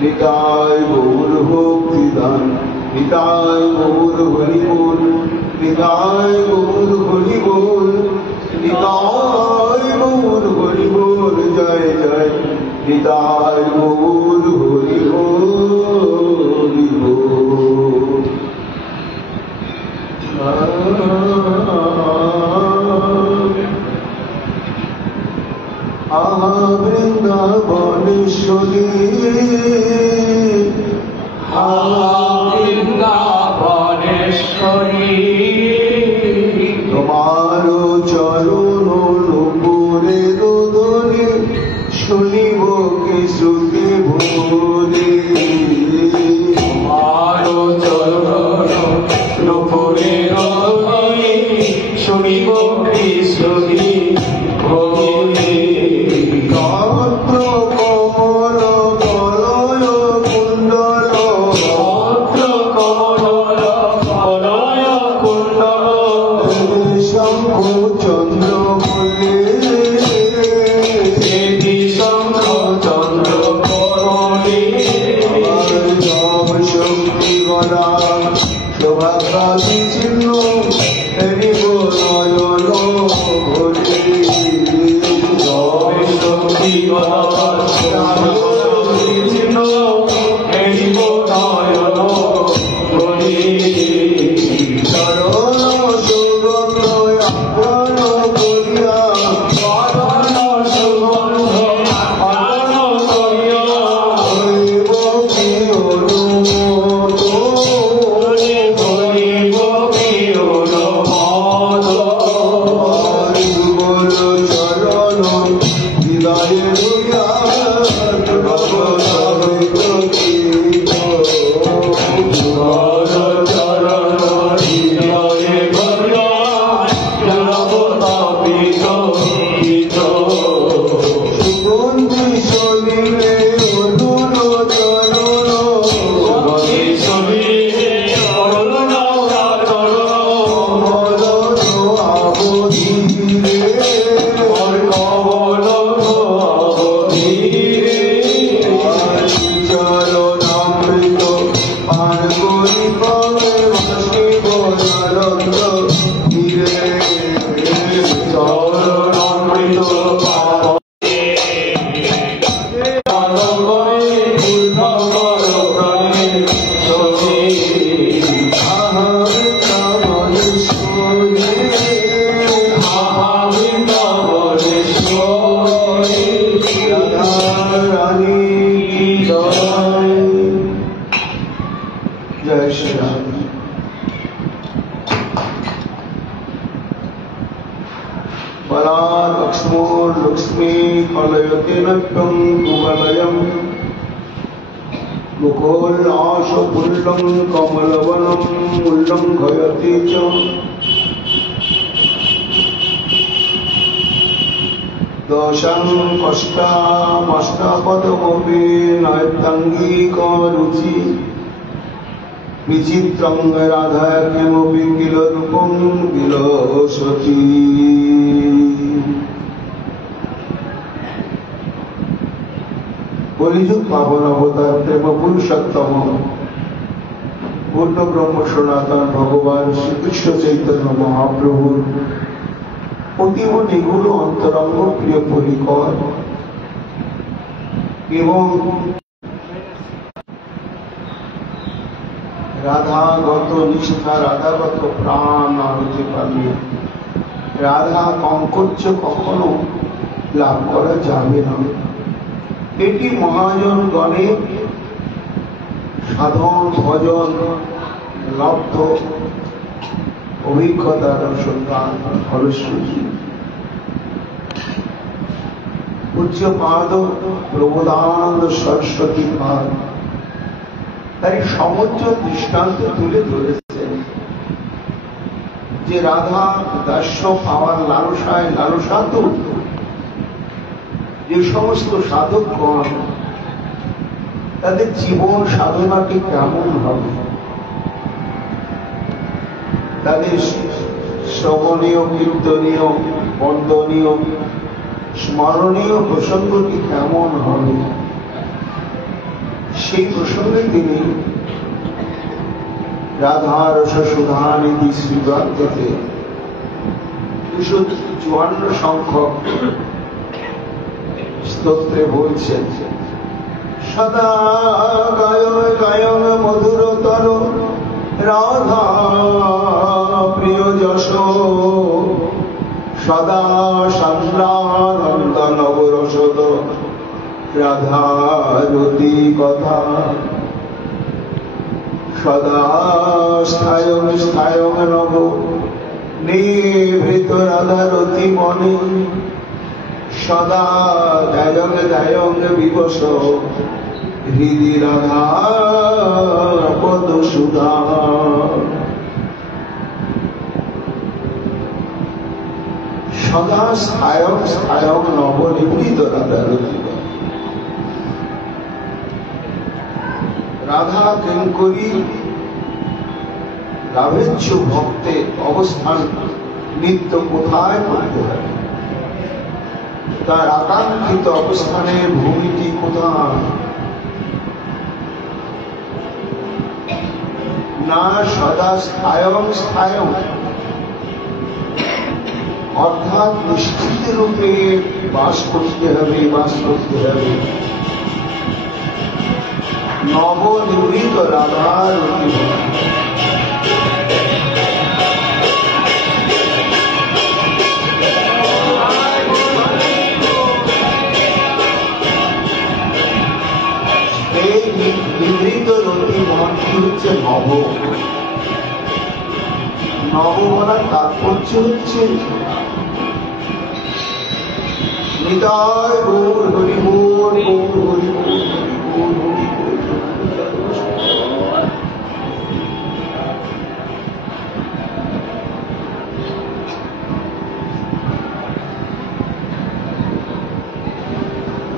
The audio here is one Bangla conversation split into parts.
নিতাই গৌর ভক্তিদান নিতাই গৌর হরি বল নিতাই গৌর হরি বল নিতাই গৌর হরি বল জয় জয় নিতাই গৌর হরি বল আহা বৃন্দাবনেশ্বরী আহা বৃন্দাবনেশ্বরী তোমার চরণ নুপুরের ধ্বনি শুনিব কি শ্রুতি ভোরে তোমার চরণ নুপুরের ধ্বনি শুনিব কি শ্রুতি ভোরে कमलवनम उल्लंघयति च दोषं कष्टामष्टापदमपि नैताङ्गिकरुचि विचित्रं राधाख्यमपि किल रूपं विलसति कलिजुग पावन अवतार प्रेम पुरुषोत्तम पूर्ण ब्रह्म सनातन भगवान श्री कृष्ण चैतन्य महाप्रभु अतीव निगूढ़ अंतरंग प्रिय परिकर एवं राधागत निष्ठा राधागत प्राण आनते पारले राधा कंकर्ष कखनो लाभ करा जाबे ना एटी महाजन गणे साधन भजन लब्ध अभिज्ञतार सन्तान फलश्रुति पूज्यपाद प्रबोधानंद सरस्वती पाद तार समग्र दृष्टान्त तुले धरेছেন যে রাধা দাস্য পাওয়ার লালসায় লালসাতুর যে সমস্ত সাধকগণ তাদের জীবন সাধনাটি কেমন হবে, তাদের শ্রবণীয় কীর্তনীয় বন্দনীয় স্মরণীয় প্রসঙ্গটি কেমন হবে সেই প্রসঙ্গে তিনি রাধারস সুধানিধি শ্রীগ্রন্থে 254 সংখ্যক স্তোত্রে বলছেন, সদা গায়ন গায়ন মধুরতর রাধা প্রিয় যশ, সদা সান্দ্রানন্দ নবরসদ রাধারতি কথা, সদা স্থায়ং স্থায়ং নব নিভৃত রাধারতি মনে, সদা দায়ং দায়ং বিবশ হৃদি রাধা পদ সুধা। সদা স্থায়ং স্থায়ং নবনিভৃত রাধারতি। রাধা কিঙ্করী লাভেচ্ছ ভক্তের অবস্থান নিত্য কোথায় করতে হবে, তার আকাঙ্ক্ষিত অবস্থানের ভূমিটি কোথায়? না সদা স্থায়ং স্থায়ং, অর্থাৎ নিশ্চিত রূপে বাস করতে হবে, বাস করতে হবে নবনিভৃত রাধার এই নিভৃত রতি মনটি হচ্ছে নব। নব বলার তাৎপর্য হচ্ছে নিতাই গৌর হরিবোল, গৌর হরিবোল, হরিবোল, হরিবোল।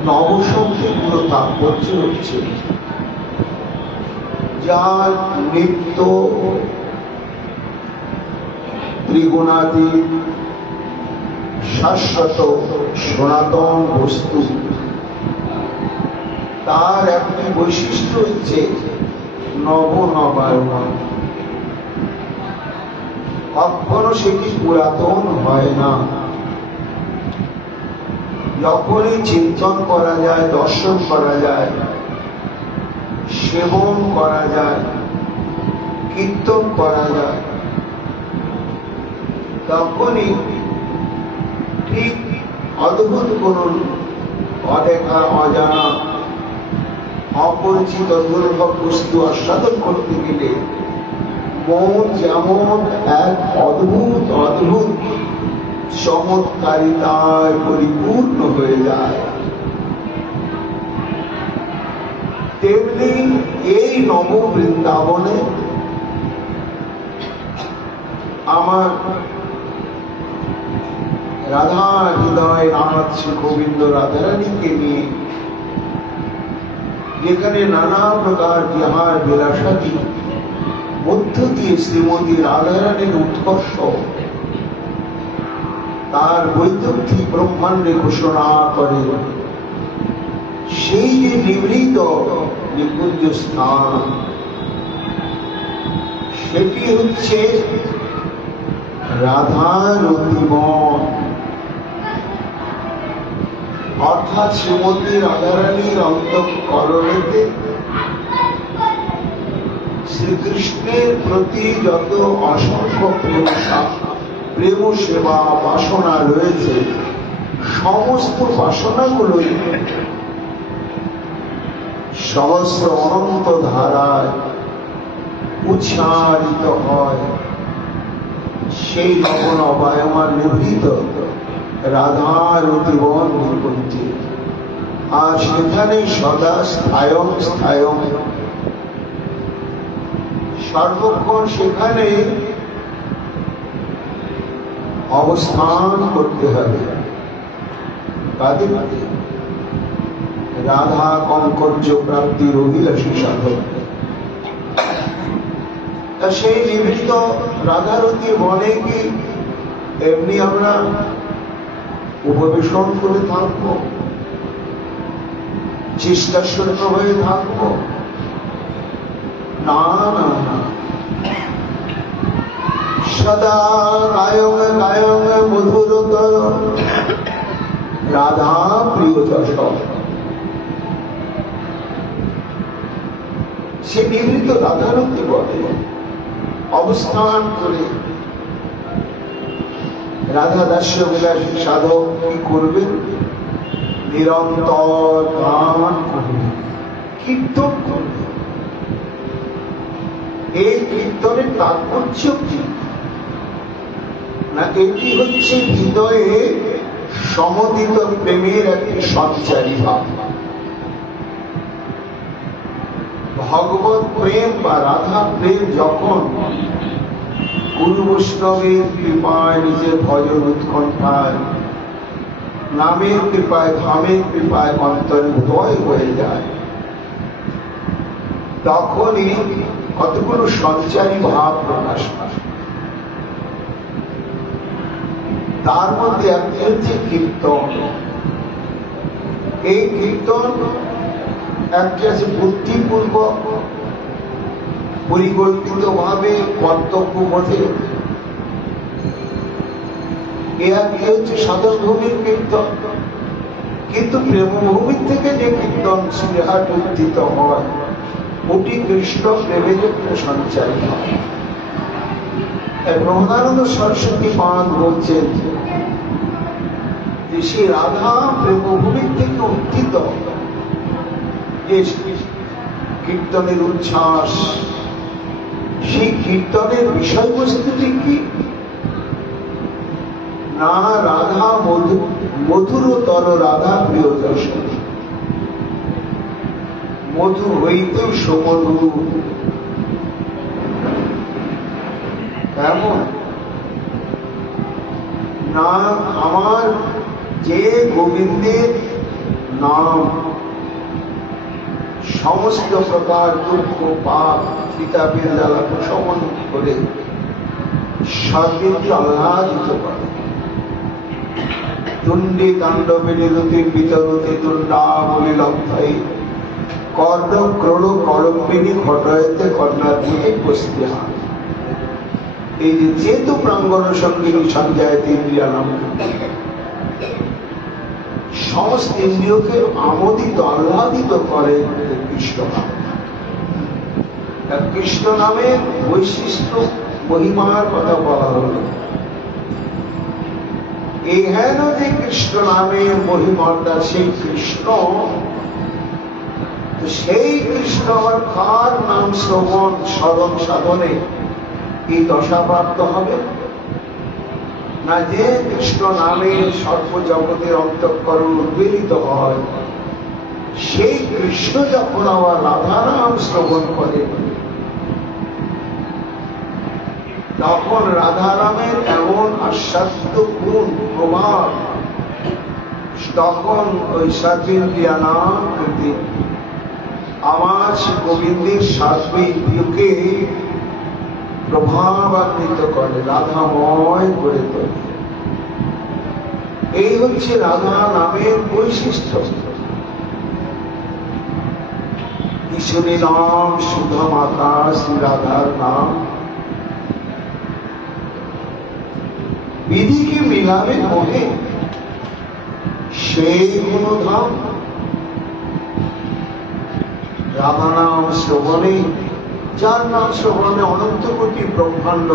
নবশব্দের পুরো তাৎপর্য হচ্ছে যার নিত্য ত্রিগুণাতীত শাশ্বত সনাতন বস্তু, তার একটি বৈশিষ্ট্য হচ্ছে নবনবায়মান। কখনো সেটি পুরাতন হয় না। যখনই চিন্তন করা যায়, দর্শন করা যায়, সেবন করা যায়, কীর্তন করা যায়, তখনই ঠিক অদ্ভুত কোন অদেখা, অজানা, অপরিচিত দুর্লভ বস্তু আস্বাদন করতে গেলে মন যেমন এক অদ্ভুত অদ্ভুত চমৎকারিতায় পরিপূর্ণ হয়ে যায়, তেমনি এই নব বৃন্দাবনে আমার রাধা হৃদয় নাথ শ্রী গোবিন্দ রাধারানীকে নিয়ে যেখানে নানা প্রকার বিহার বিলাসাদি মধ্য দিয়ে শ্রীমতী রাধারানীর উৎকর্ষ তার বৈদগ্ধিক ব্রহ্মাণ্ডে ঘোষণা করে, সেই যে নিভৃত নিকুঞ্জ স্থান, সেটি হচ্ছে রাধারতি বন, অর্থাৎ শ্রীমতী রাধারানীর অন্তঃকরণেতে শ্রীকৃষ্ণের প্রতি যত অসংখ্য প্রেম সেবা বাসনা রয়েছে, সমস্ত বাসনাগুলোই সহস্র অনন্ত ধারায় উচ্চারিত হয় সেই নবন অবায়মান নিভৃত রাধার অতিবন নিকুঞ্জে। আর সেখানে সদা স্থায়ং স্থায়ং, সর্বক্ষণ সেখানে অবস্থান করতে হবে। কাদের? রাধা কঙ্কর্য প্রাপ্তির অভিলাষী সাধক। তা সেই নিভৃত রাধারতি বনে কি এমনি আমরা উপবেশন করে থাকবো, চেষ্টাশূন্য হয়ে থাকবো? না না না, সদা গায়ং গায়ং মধুরতর রাধা প্রিয় যশোর। সে নিভৃত রাধারূপে বলে অবস্থান করে রাধা দাস্য বিলাসী সাধক কি করবেন? নিরন্তর গান করবেন, কীর্তন করবেন। এই কীর্তনের তাৎপর্য কি না, এটি হচ্ছে হৃদয়ে সমদিত প্রেমের একটি সঞ্চারী ভাব। ভগবত প্রেম বা রাধা প্রেম যখন গুরু বৈষ্ণবের কৃপায়, নিজের ভজন উৎকণ্ঠায়, নামের কৃপায়, ধামের কৃপায় অন্তরে উদয় হয়ে যায়, তখনই কতগুলো সঞ্চারী ভাব প্রকাশ পায়। তার মধ্যে একটি হচ্ছে কীর্তন। এই কীর্তন একটি আছে বুদ্ধিপূর্বক পরিকল্পিত ভাবে কর্তব্য বোধে, একটি হচ্ছে সাধনভূমির কীর্তন। কিন্তু প্রেমভূমির থেকে যে কীর্তন শ্রীহাট উত্থিত হয়, ওটি কৃষ্ণ প্রেমের একটা সঞ্চারী হয়। ব্রহ্মানন্দ সরস্বতী পাদ বলছেন যে সেই রাধা প্রেমভূমির থেকে উত্থিত যে কীর্তনের উচ্ছ্বাস, সেই কীর্তনের বিষয়বস্তুটি কি না, রাধা মধুরতর রাধা প্রিয় যশোর। মধু হইতে সমধু, এমন নাম আমার যে গোবিন্দের নাম সমস্ত প্রকার দুঃখ পাপ পিতাপের জ্বালা প্রশমন করে সর্বত্র আহ্লাদিত করে। তুণ্ডে তাণ্ডবে নিরতি বিতরতি তুণ্ডা বলি লব্ধাই কর্ণ ক্রোড় কলম্বিনী ঘটয়তে কর্ণাত্মকে বসতে হয়। এই যে চেতু প্রাঙ্গণ সঙ্গিনী সঞ্জায়তে ইন্দ্রিয়া নাম, সমস্ত ইন্দ্রিয়কে আমোদিত আহ্লাদিত করে কৃষ্ণ নাম। কৃষ্ণ নামের বৈশিষ্ট্য মহিমার কথা বলা হল। এই হেন যে কৃষ্ণ নামের মহিমাটা, সেই কৃষ্ণ, সেই কৃষ্ণ আবার কার নাম শ্রবণ স্মরণ সাধনে এই দশা প্রাপ্ত হবে না, যে কৃষ্ণ নামে সর্বজগতের অন্তঃকরণ উদ্বেলিত হয়, সেই কৃষ্ণ যখন আবার রাধা নাম শ্রবণ করে, তখন রাধা নামের এমন আস্বাদ্য গুণ প্রভাব, তখন ওই সর্বেন্দ্রিয়া নাম প্রতি আমার গোবিন্দের সর্বেন্দ্রিয়কে প্রভাবান্বিত করে, রাধাময় করে তোলে। এই হচ্ছে রাধা নামের বৈশিষ্ট্য। ঈশ্বরের নাম সুধম আকাশ, রাধার নাম বিধিকে মিলাবে মোহে, সেই গুণধাম। রাধা নাম শ্রবণে, যার নাম শ্রবণে অনন্ত কোটি ব্রহ্মাণ্ড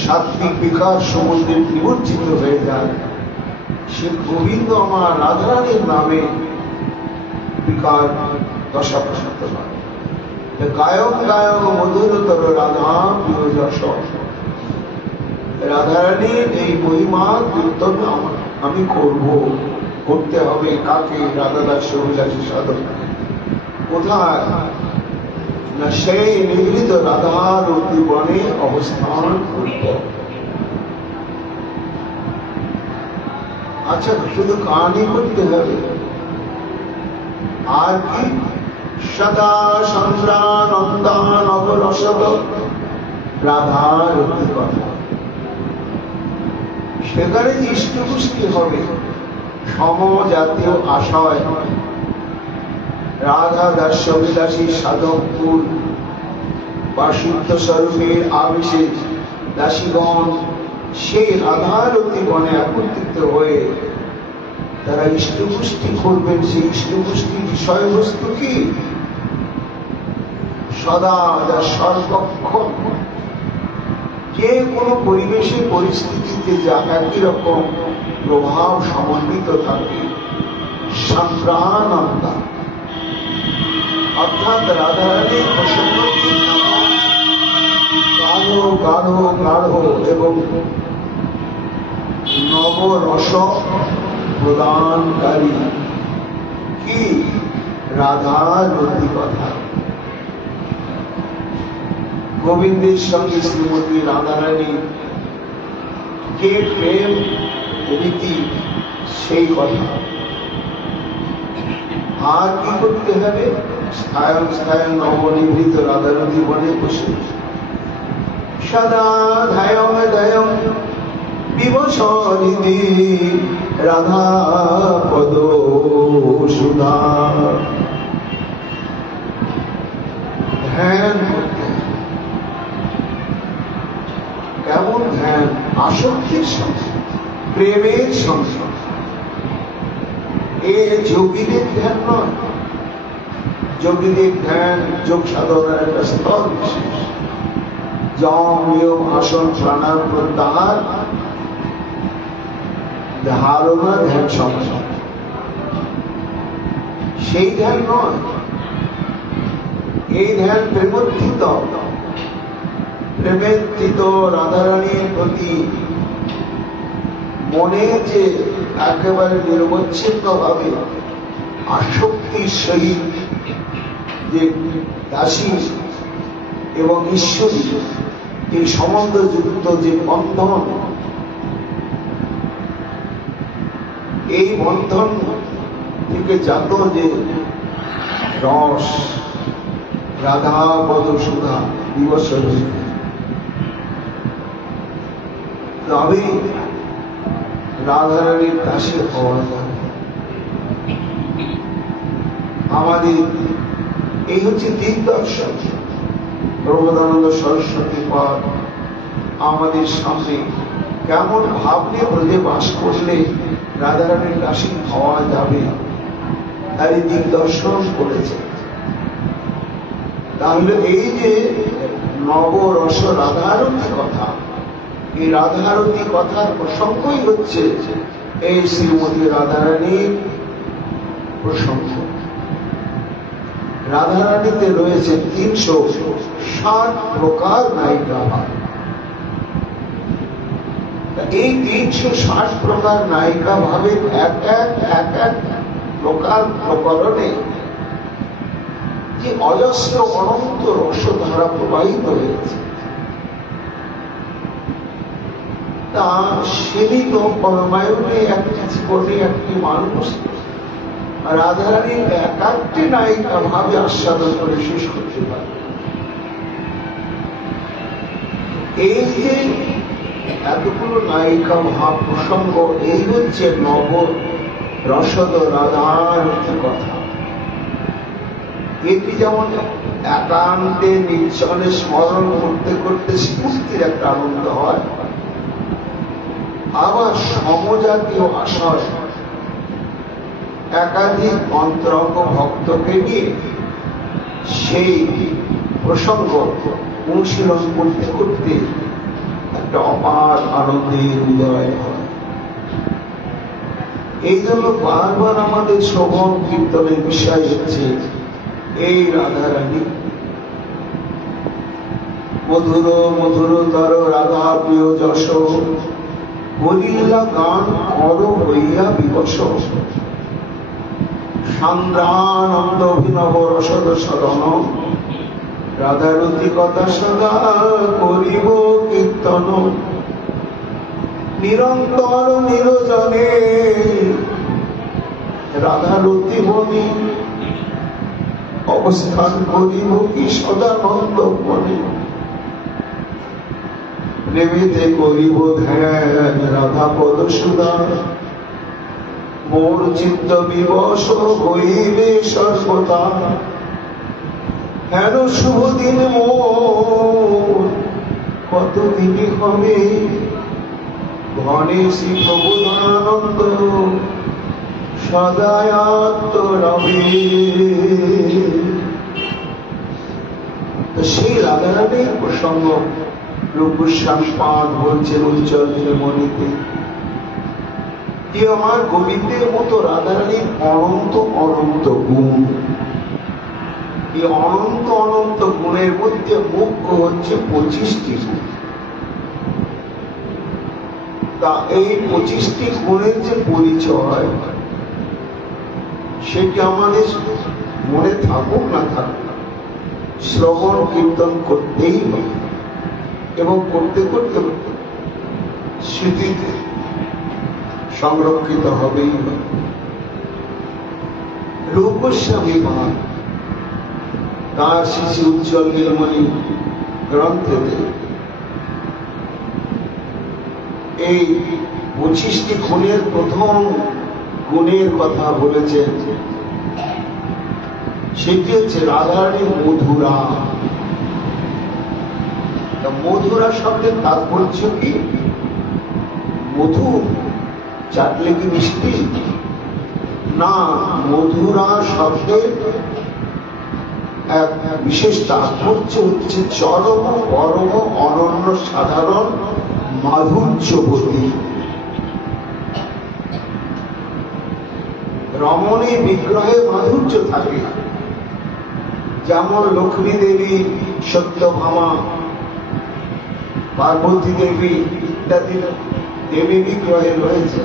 সাত্বিক বিকাশ সমুদ্রে নিমজ্জিত হয়ে যায়, সে গোবিন্দ আমার রাধারানীর নামে বিকার দশা প্রসাদ হয়। গায়ক গায়ক মধুরতর রাধা প্রিয় যশোর। রাধারানীর এই মহিমা কীর্তন আমি করব, করতে হবে কাকে? রাধা দাস্য বিলাসী সাধক। কোথায় না, সেই নিগৃহীত রাধার উদ্দীপনে অবস্থান করব। আচ্ছা, শুধু কানই করতে হবে আর কি? সদা সন্দ্রানন্দান অবরসদ রাধার উদ্দীপন। সেখানে যে ইষ্টপুষ্টি হবে সমজাতীয় আশয়, রাধা দাস্যবিলাসী সাধক কুল বা সিদ্ধ স্বরূপের আবেশে দাসীগণ সেই রাধারতি বনে একত্রিত হয়ে তারা ইষ্টপুষ্টি করবেন। সেই ইষ্টপুষ্টির বিষয়বস্তু কি? সদা যা সর্বক্ষণ যে কোনো পরিবেশে পরিস্থিতিতে যা একই রকম প্রভাব সমন্বিত থাকে, সম্প্রাণতা অর্থাৎ রাধারানীর প্রসঙ্গটি গাঢ় গাঢ় গাঢ় এবং নবরস প্রদানকারী কি রাধার কথা। গোবিন্দের সঙ্গে শ্রীমতী রাধারানী যে প্রেম রীতি, সেই কথা। আর কি করতে হবে? স্থায়ন স্থায়ন নবনিভৃত রাধারতি বনে বসে সদা ধায়ম ধায়ম বিবসরিতে রাধা পদ সুধা ধ্যান করতে। কেমন ধ্যান? আসক্তির সঙ্গে, প্রেমের সঙ্গে। এ যোগীদের ধ্যান নয়। যোগীদের ধ্যান যোগ সাধনার একটা স্তর বিশেষ। যম নিয়ম আসন প্রাণায়াম প্রত্যাহার ধারণা ধ্যান সংসার, সেই ধ্যান নয়। এই ধ্যান প্রেমোত্থিত, প্রেমেত্থিত রাধারানীর প্রতি মনে যে একেবারে নিরবচ্ছিন্ন ভাবে আসক্তির সহিত যে দাসী এবং ঈশ্বরী এই সম্বন্ধযুক্ত যে বন্ধন, এই বন্ধন থেকে জাত যে রস, রাধা পদ সুধা দিবস, তবে রাধারানীর দাসী হওয়া যায়। আমাদের এই হচ্ছে দিগদর্শন। প্রবোধানন্দ সরস্বতী পাদ আমাদের সামনে কেমন ভাবলে ব্রজে বাস করলে রাধারানীর দাসী হওয়া যাবে তার দিগদর্শন করেছে। তাহলে এই যে নবরস রাধারতি কথা, এই রাধারতি কথার প্রসঙ্গই হচ্ছে এই শ্রীমতী রাধারানীর প্রসঙ্গ। রাধারানীতে রয়েছে 360 প্রকার নায়িকা ভাব। এই 360 প্রকার নায়িকা ভাবে এক এক প্রকার প্রকরণে যে অজস্র অনন্ত রসধারা প্রবাহিত হয়েছে, তা সীমিত পরমায়ুনে একটি জীবনে একটি মানুষ রাধারানীর একাকটি নায়িকা ভাবে আস্বাদন করে শেষ করতে পারে। এই যে এতগুলো নায়িকা ভাব প্রসঙ্গ, এই হচ্ছে নব রসদ রাধার কথা। এটি যেমন একান্তে নির্জনে স্মরণ করতে করতে স্ফূর্তির একটা আনন্দ হয়, আবার সমজাতীয় আশয় একাধিক অন্তরঙ্গ ভক্তকে নিয়ে সেই প্রসঙ্গ অনুশীলন করতে করতে একটা অপার আনন্দের উদয় হয়। এই জন্য বারবার আমাদের শ্রবণ কীর্তনের বিষয় হচ্ছে এই রাধারানী। মধুর মধুরতর রাধা প্রিয় যশ বলিলা গান কর হইয়া বিবশ সান্দ্রানন্দ অভিনব রসদ সদন রাধারতি কথা সদা করিব কীর্তন নিরন্তর নিরজনে রাধারতি বনি অবস্থান করিব কি সদানন্দ মনে প্রেমেতে করিব ধ্যান রাধা পদ সুধা মোর চিত্ত বিবশ হইবে সর্বদা, হেন শুভ দিন মোর কতদিনই হবে, ঘনে শ্রী প্রবোধানন্দ সদায়াত্ম রবে। সেই রাধারানীর প্রসঙ্গ রূপ গোস্বামী পাদ বলছেন উজ্জ্বল নীলমণিতে, যে আমার গোবিন্দের মতো রাধারানীর অনন্ত অনন্ত গুণ। এই অনন্ত অনন্ত গুণের মধ্যে মুখ্য হচ্ছে 25টি গুণ। তা এই 25টি গুণের যে পরিচয়, সেটি আমাদের মনে থাকুক না থাকুক, শ্রবণ কীর্তন করতেই হবে এবং করতে করতে স্মৃতিতে সংরক্ষিত হবেই হবে। রূপ গোস্বামী পাদ তার শ্রী উজ্জ্বল নীলমণি গ্রন্থেতে এই 25টি গুণের প্রথম গুণের কথা বলেছেন, সেটি হচ্ছে রাধারানী মধুরা। মধুরা শব্দের তাৎপর্য কি? মধু চাটলে কি মিষ্টি না, মধুরা শব্দের এক বিশেষ তাৎপর্য হচ্ছে চরম পরম অনন্য সাধারণ মাধুর্যবতী। রমণী বিগ্রহে মাধুর্য থাকে, যেমন লক্ষ্মী দেবী, সত্যভামা, পার্বতী দেবী ইত্যাদি দেবী বিগ্রহে রয়েছে,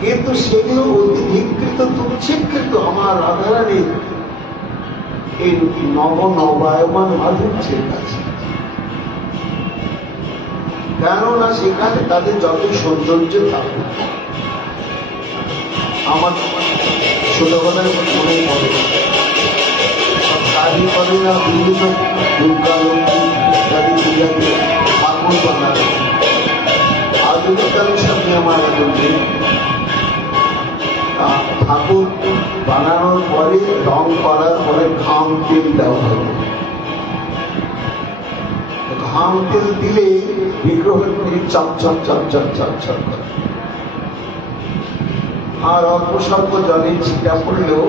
কিন্তু সেগুলো অধিকৃত তুচ্ছীকৃত আমার রাধারানীর এই নবনবায়মান মাধুর্যের কাছে। কেননা সেখানে তাদের যত সৌন্দর্য থাকে, আমার ছোটবেলায় মনে পড়ে কালী করে না বিভিন্ন দুর্গা লক্ষ্মী ইত্যাদি পূজাকে ঠাকুর বানাবে। আধুনিকতার সাথে আমার এখন ঠাকুর বানানোর পরে রং করার পরে ঘাম তেল দেওয়া হবে। ঘাম তেল দিলে বিগ্রহের চকচক চকচক চকচক করে, আর অল্প স্বল্প জলে ছিটা পড়লেও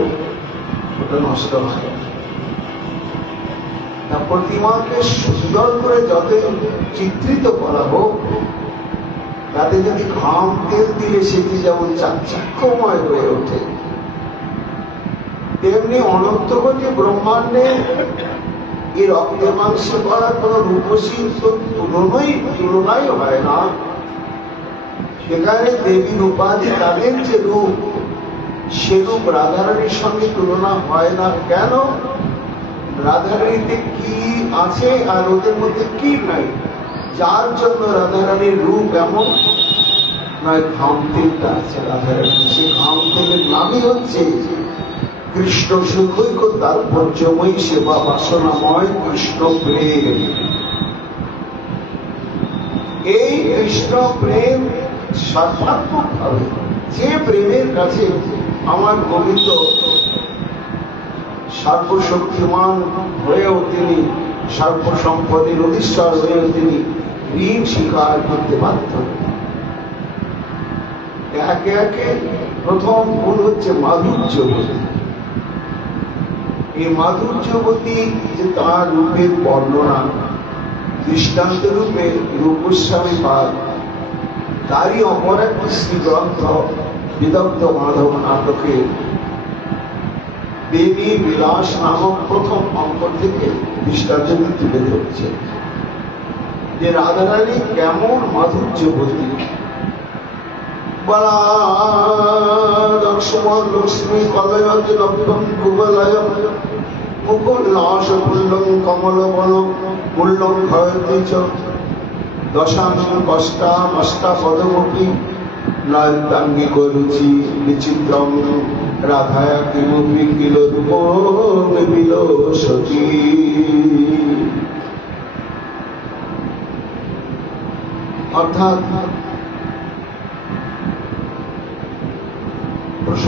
ওটা নষ্ট হয়। প্রতিমাকে সুন্দর করে যত চিত্রিত করা হোক, তাতে যদি ঘাম তেল দিলে সেটি যেমন চাকচিক্যময় হয়ে ওঠে, তেমনি অনন্ত কোটি ব্রহ্মাণ্ডে এই রক্তে মাংসে করা কোন রূপসী তুলনাই হয় না। সেখানে দেবীর উপাধি তাদের যে রূপ, সে রূপ রাধারানীর সঙ্গে তুলনা হয় না। কেন? রাধারানীতে কি আছে আর ওদের মধ্যে কি নাই, যার জন্য রাধারানীর রূপ এমন নয়। ঘাম তেলটা আছে রাধারানী, সে ঘাম তেলের নামই হচ্ছে কৃষ্ণ সুখৈক তাৎপর্যময়ী সেবা বাসনাময় কৃষ্ণ প্রেম। এই কৃষ্ণ প্রেম সর্বাত্মক ভাবে, যে প্রেমের কাছে আমার গোবিন্দ সর্বশক্তিমান হয়েও তিনি সর্বসম্পদের অধীশ্বর হয়েও তিনি ঋণ স্বীকার করতে বাধ্য। একে একে প্রথম গুণ হচ্ছে মাধুর্যবতী। এই মাধুর্যবতী যে তাঁর রূপের বর্ণনা দৃষ্টান্ত রূপে রূপ গোস্বামী পাদ তারই অপর একটি শ্রীগ্রন্থ বিদগ্ধ মাধব নাটকের দেবী বিলাস নামক প্রথম অঙ্ক থেকে দৃষ্টান্ত তুলে ধরছে যে রাধারানী কেমন মাধুর্যবতী। লক্ষ্মণ লক্ষ্মী কলয়জ লব্ধম কুবলয় মুকুল্লাস পুল্লং কমলবন পুল্লং ক্ষয়তে চ দশানং কষ্টামষ্টা পদমপি নয়তাঙ্গি করুচি বিচিত্রম রাধায়া কিমপি কিল রূপম বিলসতি। অর্থাৎ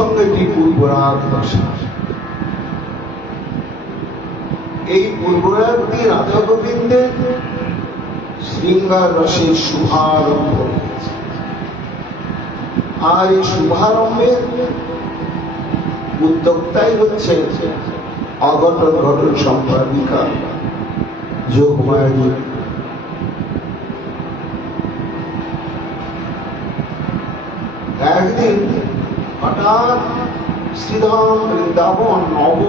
সঙ্গে এটি পূর্বরাগ দশা। এই পূর্বরাগটি রাধা গোবিন্দের শৃঙ্গার রসের শুভারম্ভ হয়েছে। আর এই শুভারম্ভের উদ্যোক্তাই হচ্ছে অঘটন ঘটন সম্পাদিকা যোগমায়াজি। একদিন হঠাৎ শ্রীধাম বৃন্দাবন নব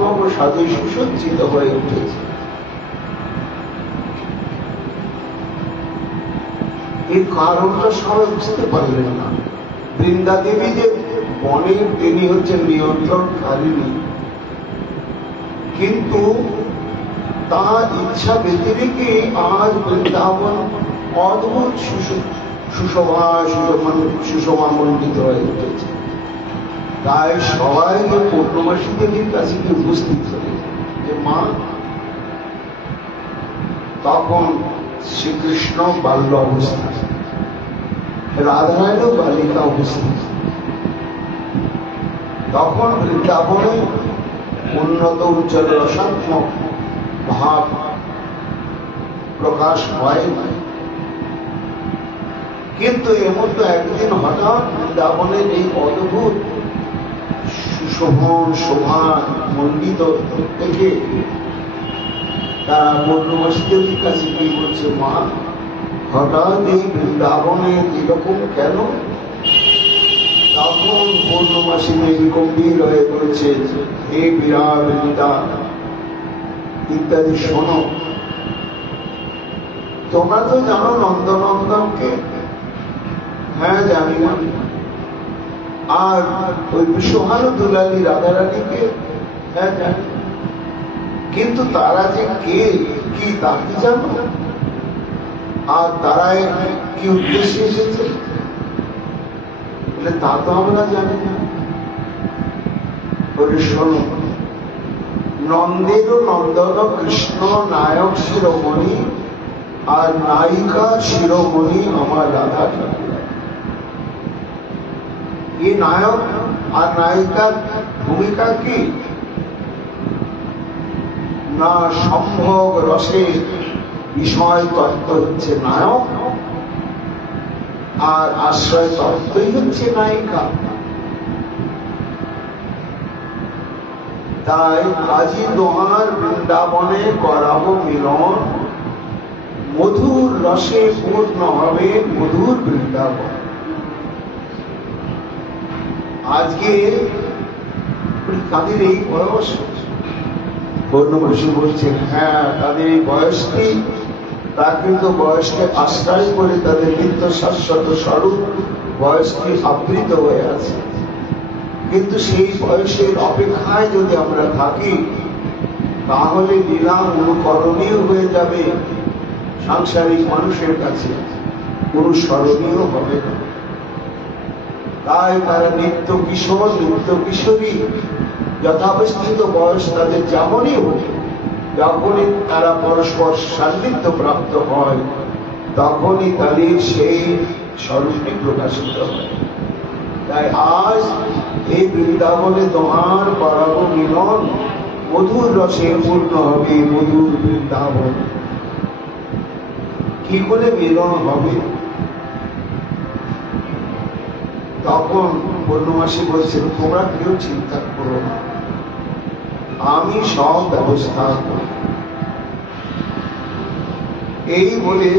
নব সাজে সুসজ্জিত হয়ে উঠেছে। এর কারণটা সবাই বুঝতে পারলেন না। বৃন্দা দেবী যে বনের, তিনি হচ্ছেন নিয়ন্ত্রণকারিণী, কিন্তু তার ইচ্ছা ব্যতিরেকে আজ বৃন্দাবন অদ্ভুত সুশোভামণ্ডিত হয়ে উঠেছে। তাই সবাই পূর্ণমাসী দেবীর কাছে কি উপস্থিত হয়ে যে মা, তখন শ্রীকৃষ্ণ বাল্য অবস্থা, রাধারায়ণ বালিকা অবস্থিত। তখন বৃন্দাবনে উন্নত উজ্জ্বল রসাত্মক ভাব প্রকাশ হয় না। কিন্তু এর মধ্যে একদিন হঠাৎ বৃন্দাবনের এই অদ্ভুত সুশোভন শোভা মণ্ডিত থেকে তারা পূর্ণমাসী দেবীর কাছে কি বলছে, মা হঠাৎ এই বৃন্দাবনে এরকম কেন? তখন পূর্ণমাসী দেবী গম্ভীর হয়ে বলছে, হে বিরাট বৃন্দা ইত্যাদি, শোনো, তোমরা তো জানো নন্দনন্দনকে। হ্যাঁ জানি না। আর ওই বিশ্বভানু দুলালী রাধারানীকে, হ্যাঁ জানি। কিন্তু তারা যে কে কি তা কি জানো? আর তারা কি উদ্দেশ্যে এসেছে তা তো আমরা জানি না। বলে শোনো, নন্দের নন্দন কৃষ্ণ নায়ক শিরোমণি আর নায়িকা শিরোমণি আমার রাধা ঠাকুর। এই নায়ক আর নায়িকার ভূমিকা কি না? সম্ভোগ রসের বিষয় তত্ত্ব হচ্ছে নায়ক, আর আশ্রয় তত্ত্বই হচ্ছে নায়িকা। তাই কাজী দোহার বৃন্দাবনে করাবো মিলন, মধুর রসে পূর্ণ হবে মধুর বৃন্দাবন। আজকে তাদের এই বয়স, পূর্ণমাসী বলছেন, হ্যাঁ তাদের এই বয়সটি প্রাকৃত বয়সকে আশ্রয় করে তাদের নিত্য শাশ্বত স্বরূপ বয়সটি আবৃত হয়ে আছে। কিন্তু সেই বয়সের অপেক্ষায় যদি আমরা থাকি, তাহলে লীলা অনুকরণীয় হয়ে যাবে, সাংসারিক মানুষের কাছে অনুসরণীয় হবে না। তাই তারা নিত্য কিশোর নিত্য কিশোরী যথাবস্থিত বয়স তাদের যেমনই হোক, যখনই তারা পরস্পর সান্নিধ্য প্রাপ্ত হয়, তখনই তাদের সেই স্বরূপটি প্রকাশিত হয়। তাই আজ এই বৃন্দাবনে তোমার করাবো মিলন, মধুর রসে পূর্ণ হবে মধুর বৃন্দাবন। কি করে মিলন হবে? তখন পূর্ণমাসী বলছেন, তোমরা কেউ চিন্তা করো না, আমি সব ব্যবস্থা করব। এই বলে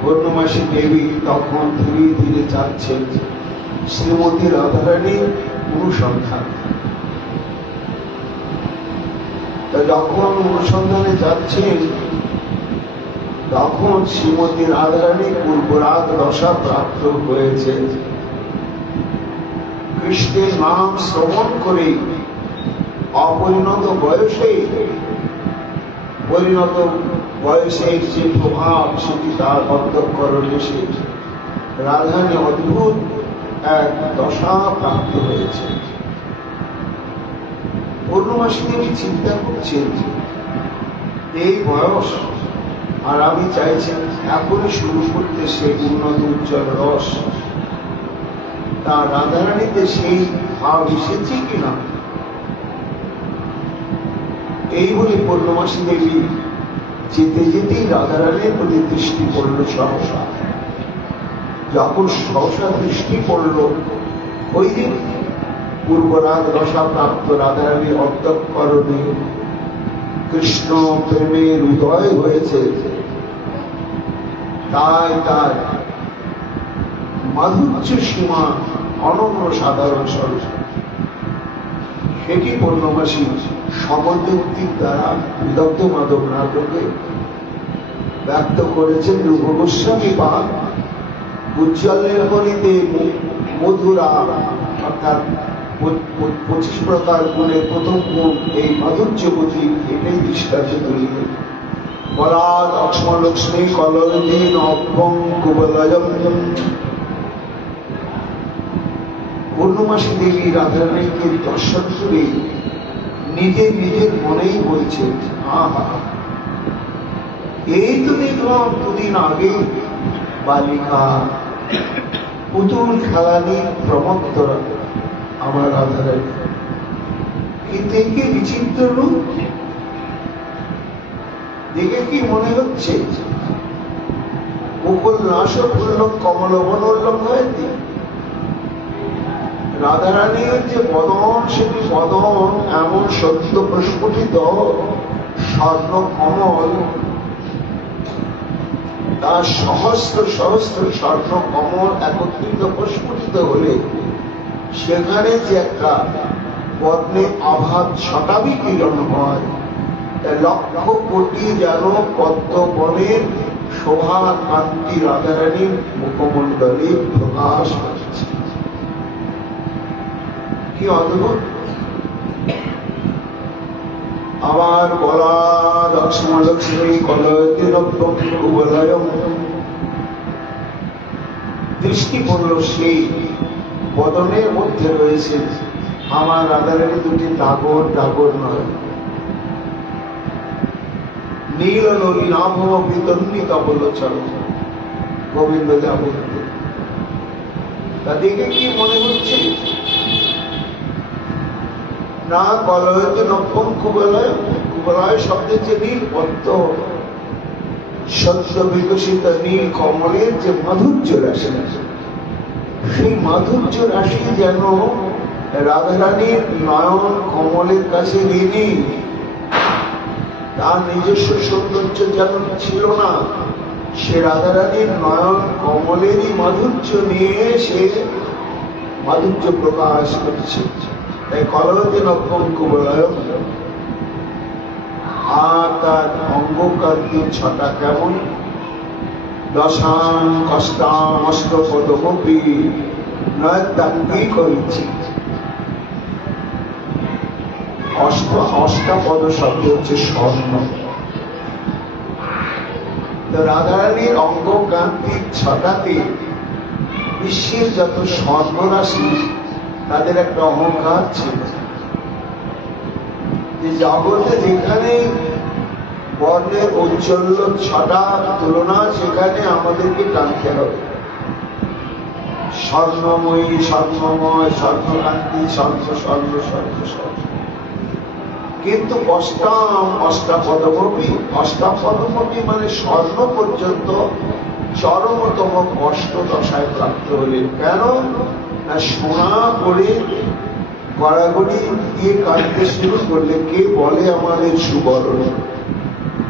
পূর্ণমাসী দেবী তখন ধীরে ধীরে যাচ্ছেন শ্রীমতী রাধারানীর অনুসন্ধান। তা যখন অনুসন্ধানে যাচ্ছেন, তখন শ্রীমতী রাধারানী পূর্বরাগ দশা প্রাপ্ত হয়েছে। কৃষ্ণের নাম শ্রবণ করে অপরিণত বয়সে, পরিণত বয়সের যে প্রভাব সেটি তার অন্তঃকরণে এসে রাধারানী অদ্ভুত এক দশা প্রাপ্ত হয়েছে। পূর্ণমাসী দেবী চিন্তা করছেন, এই বয়স, আর আমি চাইছি এখনই শুরু করতে সেই উন্নত উজ্জ্বল রস। তার রাধারানীতে সেই ভাব এসেছে কিনা। এই বলে পূর্ণমাসী দেবী যেতে যেতেই রাধারানীর প্রতি দৃষ্টি পড়ল সহসা। যখন সহসা দৃষ্টি পড়ল, ওই দিন পূর্বরাগ দশা প্রাপ্ত রাধারানীর অন্তঃকরণে কৃষ্ণ প্রেমের উদয় হয়েছে। তাই তার মাধুর্য সীমা অনন্য সাধারণ স্বরূপ। সেটি পূর্ণমাসী সমযুক্তির দ্বারা বিদগ্ধ মাধব নাটকে ব্যক্ত করেছেন রূপ গোস্বামী পাদ। উজ্জ্বলের গণিতে মধুরা অর্থাৎ 25 প্রকার গুণের প্রথম গুণ এই মাধুর্যবতী, এটাই দৃষ্টান্ত তুলিলেন। বলাদ অক্ষ্মলক্ষ্মী কলরদীন অভ্যং কুবলয়ম। পূর্ণমাসী দেবী রাধারানীকে দর্শন করে নিজের মনেই বলছেন, আহা, এই তো দেখলাম দুদিন আগে বালিকা পুতুল খেলা নিয়ে প্রমত্তরা আমার রাধারানী, কিন্তু একে বিচিত্র রূপ দেখে কি মনে হচ্ছে মুকুল নাশফুল্লম কমলবনোল্লম হয়েছে। রাধারানীর যে বদন, সেটি বদন এমন সত্য প্রস্ফুটিত স্বর্ণ কমল, তার সহস্র সহস্র স্বর্ণ কমল একত্রিত প্রস্ফুটিত হলে সেখানে যে একটা পদ্মে আভাত ছটাবি কিরণ হয়, লক্ষ কোটি যেন পদ্ম বনের শোভা কান্তি রাধারানীর মুখমণ্ডলে প্রকাশ পাচ্ছে। কি অদ্ভুত! আবার বলা লক্ষ্মী কলয়ম দৃষ্টি পড়ল সেই বদনের মধ্যে রয়েছে আমার রাধারানী দুটি ডাগর, ডাগর নয়, নীল নলিনাভ বিতন্নিত বলোচন গোবিন্দ যা বলতে। তা দেখে কি মনে হচ্ছে না, কলয় নব্বম কুবলয়, কুবলয় শব্দের যে নীল পদ্ম, সদ্য বিকশিত নীল কমলের যে মাধুর্য রাশি, সেই মাধুর্য রাশি যেন রাধারানীর নয়ন কমলের কাছে ঋণী। তার নিজস্ব সৌন্দর্য যেন ছিল না, সে রাধারানীর নয়ন কমলেরই মাধুর্য নিয়ে সে মাধুর্য প্রকাশ করছে। তাই কলরতে নব্বম কুবলয়। আর তার অঙ্গকান্তির ছটা কেমন, দশান কষ্টাম অষ্টপদমপি নয়তাঙ্গী করেছি। অষ্টাপদ শব্দ হচ্ছে স্বর্ণ। তো রাধারানীর অঙ্গকান্তির ছটাতে বিশ্বের যত স্বর্ণরাশি, তাদের একটা অহংকার ছিল যে জগতে যেখানে বর্ণের ঔজ্জ্বল্য ছটা তুলনা, সেখানে আমাদেরকে টানতে হবে স্বর্ণময়ী, স্বর্ণময়, স্বর্ণকান্তি, স্বর্ণ স্বর্ণ স্বর্ণ স্বর্ণ। কিন্তু অষ্টাপদমপি মানে স্বর্ণ পর্যন্ত চরমতম কষ্ট দশায় প্রাপ্ত হলেন। কেন না, সোনা পড়ে গড়াগড়ি দিয়ে কাঁদতে শুরু করলে কে বলে আমাদের সুবরণ।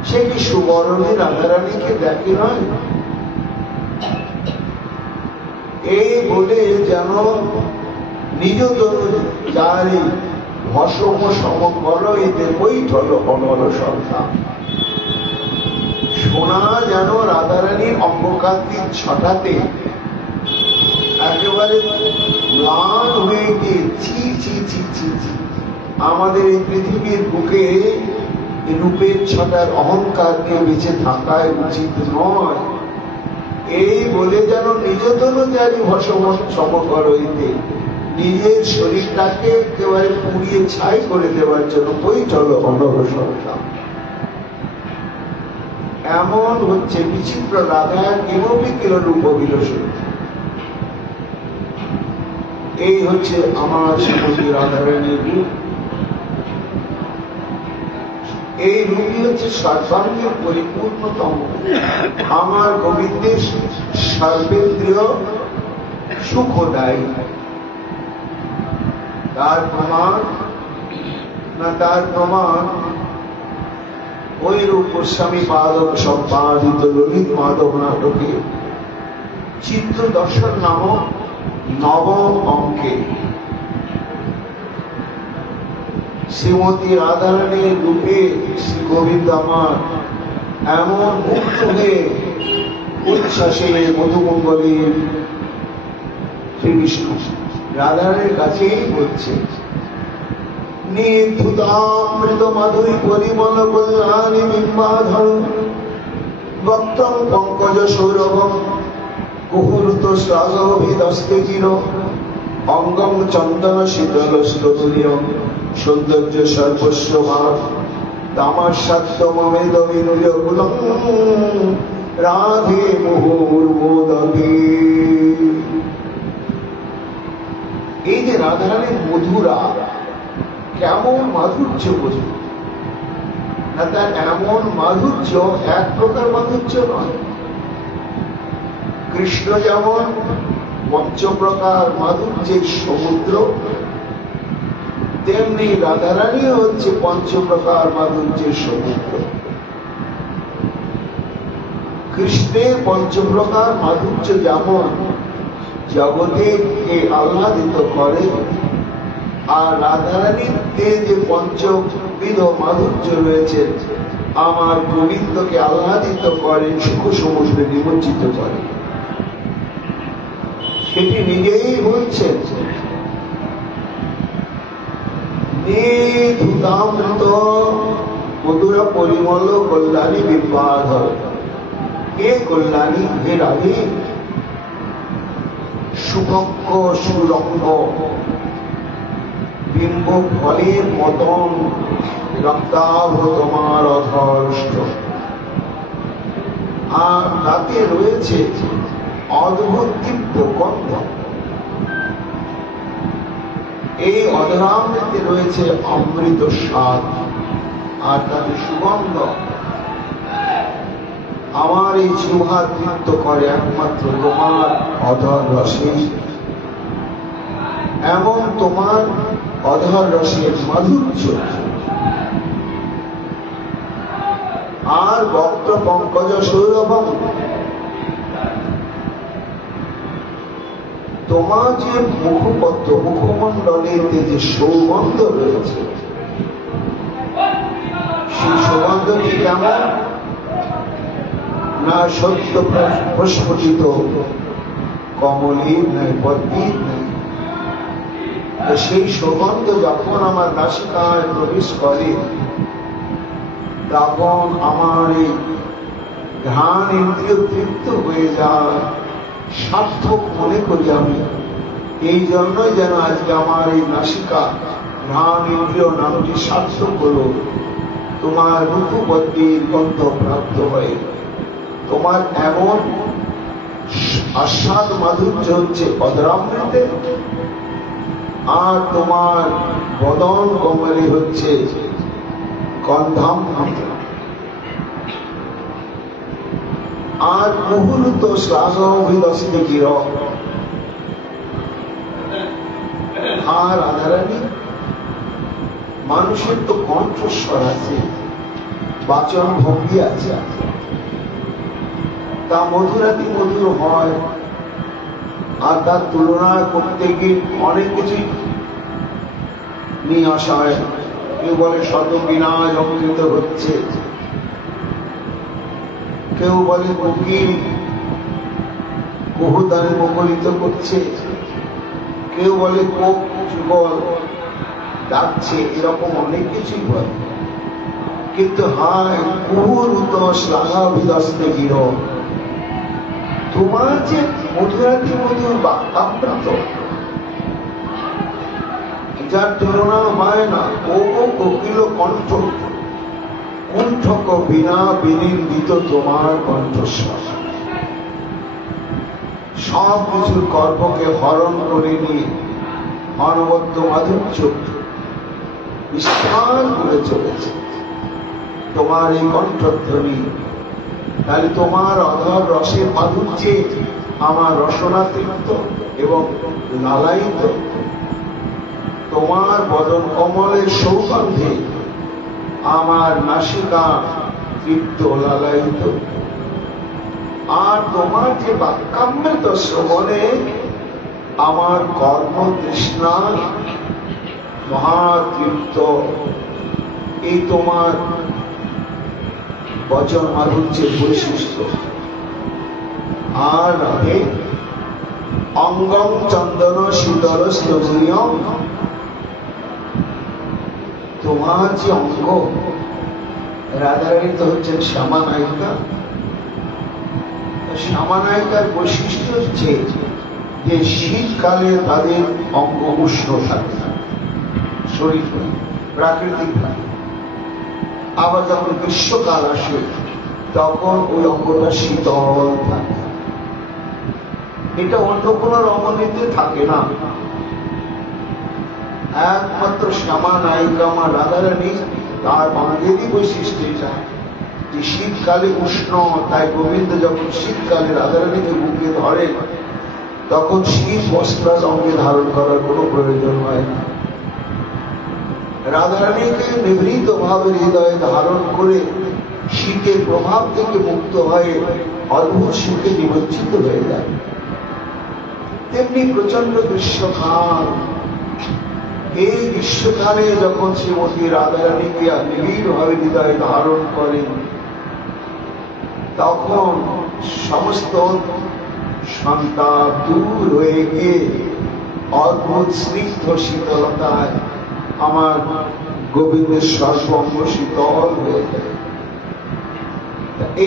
সে কি সুবরণে রাধারানীকে দেখে নয়? এই বলে যেন নিজ যারি ভসম সমকল এদের বৈঠল অনল সন্তান। সোনা যেন রাধারানীর অঙ্গকান্তির ছটাতে একেবারে ম্লান হয়ে গিয়ে ছি ছি ছি ছি ছি, আমাদের এই পৃথিবীর বুকে রূপের ছটার অহংকার নিয়ে বেঁচে থাকায় উচিত নয়, এই বলে যেন নিজতন জারি ভসম সমকর হইতে নিজের শরীরটাকে একেবারে পুড়িয়ে ছাই করে দেওয়ার জন্য বৈঠল অনল সন্তান। এমন হচ্ছে বিচিত্র রাধা কিমপি কিল রূপ বিলসন। এই হচ্ছে আমার শ্রীমতী রাধারানীর রূপ। এই রূপই হচ্ছে সর্বাঙ্গের পরিপূর্ণতম আমার গোবিন্দের সর্বেন্দ্রীয় সুখদায়ী। তার প্রমাণ না, তার প্রমাণ ওই রূপ গোস্বামী মাধব সম্পাদিত ললিত মাধব নাটকে চিত্র দর্শন নামক নবম অঙ্কে শ্রীমতী রাধারানীর রূপে শ্রী গোবিন্দ আমার এমন মুক্ত হয়ে উচ্ছ্বাসে মধুমঙ্গলের শ্রী বিষ্ণু রাধারানীর কাছেই বলছে, নিধুতামৃত মাধুরী পরিমল কল্যাণী বিম্বাধর বক্তম পঙ্কজ সৌরভম কুহুরুত শ্রাগভিদস্তে চির অঙ্গম চন্দন শীতল স্ততুল্য সৌন্দর্য সর্বস্ব ভাব তামাসাত্মমেদ বিনুজগুলম রাধে মুহুর্মোদতে। এই যে রাধারানীর মধুরা কেমন মাধুর্য বোঝে না, তার এমন মাধুর্য এক প্রকার মাধুর্য নয়। কৃষ্ণ যেমন পঞ্চপ্রকার মাধুর্যের সমুদ্র, তেমনি রাধারানীও হচ্ছে পঞ্চপ্রকার মাধুর্যের সমুদ্র। কৃষ্ণের পঞ্চপ্রকার মাধুর্য যেমন জগতেকে আহ্লাদিত করে, আর রাধারানীতে যে পঞ্চবিধ মাধুর্য রয়েছে আমার গোবিন্দকে আহ্লাদিত করেন, সুখ সমুদ্রে নিমজ্জিত করে। সেটি নিজেই বলছেন, নিধুতামৃত মধুর পরিমল কল্যাণী বিম্বাধর। হে কল্যাণী, হে রাধে, সুভক্ষ সুরঙ্গ বিম্ব ফলের মতন রক্তাভ তোমার অধর্ষ্ট, আর তাতে রয়েছে অদ্ভুত তীব্র গন্ধ। এই অধরামৃতে রয়েছে অমৃত স্বাদ, আর তাতে সুগন্ধ। আমার এই জিহ্বা তৃপ্ত করে একমাত্র তোমার অধর রসে। এমন তোমার অধর রসের মাধুর্য। আর বক্ত পঙ্কজ সৌরভম, তোমার যে মুখপত্র মুখমণ্ডলেতে যে সৌগন্ধ রয়েছে, সেই সৌগন্ধটি কেমন না, সত্য প্রস্ফুটিত কমলীর নয়, পদ্মীর নয়। সেই সুগন্ধ যখন আমার নাসিকায় প্রবেশ করে, তখন আমার এই ঘ্রাণ ইন্দ্রিয় তৃপ্ত হয়ে যায়, সার্থক মনে করি আমি। এই জন্যই যেন আজকে আমার এই নাসিকা ঘ্রাণ ইন্দ্রিয় নামটি সার্থক হল, তোমার রূপবদ্ধির গন্ধ প্রাপ্ত হয়ে। তোমার এমন আস্বাদ মাধুর্য হচ্ছে অধরামৃতে, আর তোমার বদন কমলে হচ্ছে গন্ধামৃত। আর মুহুর্ত শ্লাঘভিদস্তে গির। আর রাধারানী, মানুষের তো কণ্ঠস্বর আছে, বাচন ভঙ্গি আছে, তা মধুরাতি মধুর হয়। আর তার তুলনা করতে গিয়ে অনেক কিছুই নিয়ে আসা হয়। কেউ বলে শত বিনাশ অমৃত হচ্ছে, কেউ বলে কোকিল বহুদানে মুখরিত করছে, কেউ বলে কোক যুগল ডাকছে, এরকম অনেক কিছুই বলে। কিন্তু হায় কুহুরুত শ্লাঘাভিদস্তে গির, তোমার যে মধুরাতি মধুর বাক্যামৃত, যার তুলনা হয় না। ও কোকিল কণ্ঠ, কুণ্ঠক বিনা বিনিন্দিত তোমার কণ্ঠস্বর, সব কিছুর গর্ভকে হরণ করে নিয়ে অনবদ্য মাধুর্য বিস্তার করে চলেছে তোমার এই কণ্ঠধ্বনি। তাহলে তোমার অধর রসের মাধুর্যে আমার রসনা তৃপ্ত এবং লালায়িত, তোমার বদন কমলের সৌগন্ধে আমার নাসিকা তৃপ্ত লালায়িত, আর তোমার যে বাক্যামৃত শ্রবণে আমার কর্ম তৃষ্ণা মহাতৃপ্ত। এই তোমার বচন মাধুর্যের বৈশিষ্ট্য। আর রাধে অঙ্গম চন্দন শীতল স্তনীয়ম, তোমার যে অঙ্গ, রাধারানী তো হচ্ছেন শ্যামা নায়িকা। শ্যামা নায়িকার বৈশিষ্ট্য হচ্ছে যে শীতকালে তাদের অঙ্গ উষ্ণ থাকে না, শরীর প্রাকৃতিক থাকে। আবার যখন গ্রীষ্মকাল আসে তখন ওই অঙ্গটা শীতল থাকে। এটা অন্য কোন রমণীতে থাকে না, একমাত্র শ্যামা নায়িকা আমার রাধারানী তার অঙ্গেরই বৈশিষ্ট্য এটা যে শীতকালে উষ্ণ। তাই গোবিন্দ যখন শীতকালে রাধারানীকে বুকে ধরেন তখন শীত বস্ত্র অঙ্গে ধারণ করার কোনো প্রয়োজন হয় না। রাধারানীকে নিভৃত ভাবে হৃদয়ে ধারণ করে শীতের প্রভাব থেকে মুক্ত হয়ে অদ্ভুত সুখে নিমজ্জিত হয়ে যায়। তেমনি প্রচন্ড গ্রীষ্মকাল, এই গ্রীষ্মকালে যখন শ্রীমতী রাধারানীকে নিবিড় ভাবে হৃদয়ে ধারণ করেন তখন সমস্ত সন্তাপ দূর হয়ে গিয়ে অদ্ভুত স্নিগ্ধ শীতলতায় আমার গোবিন্দের সর্বঙ্গ শীতল হয়ে যায়।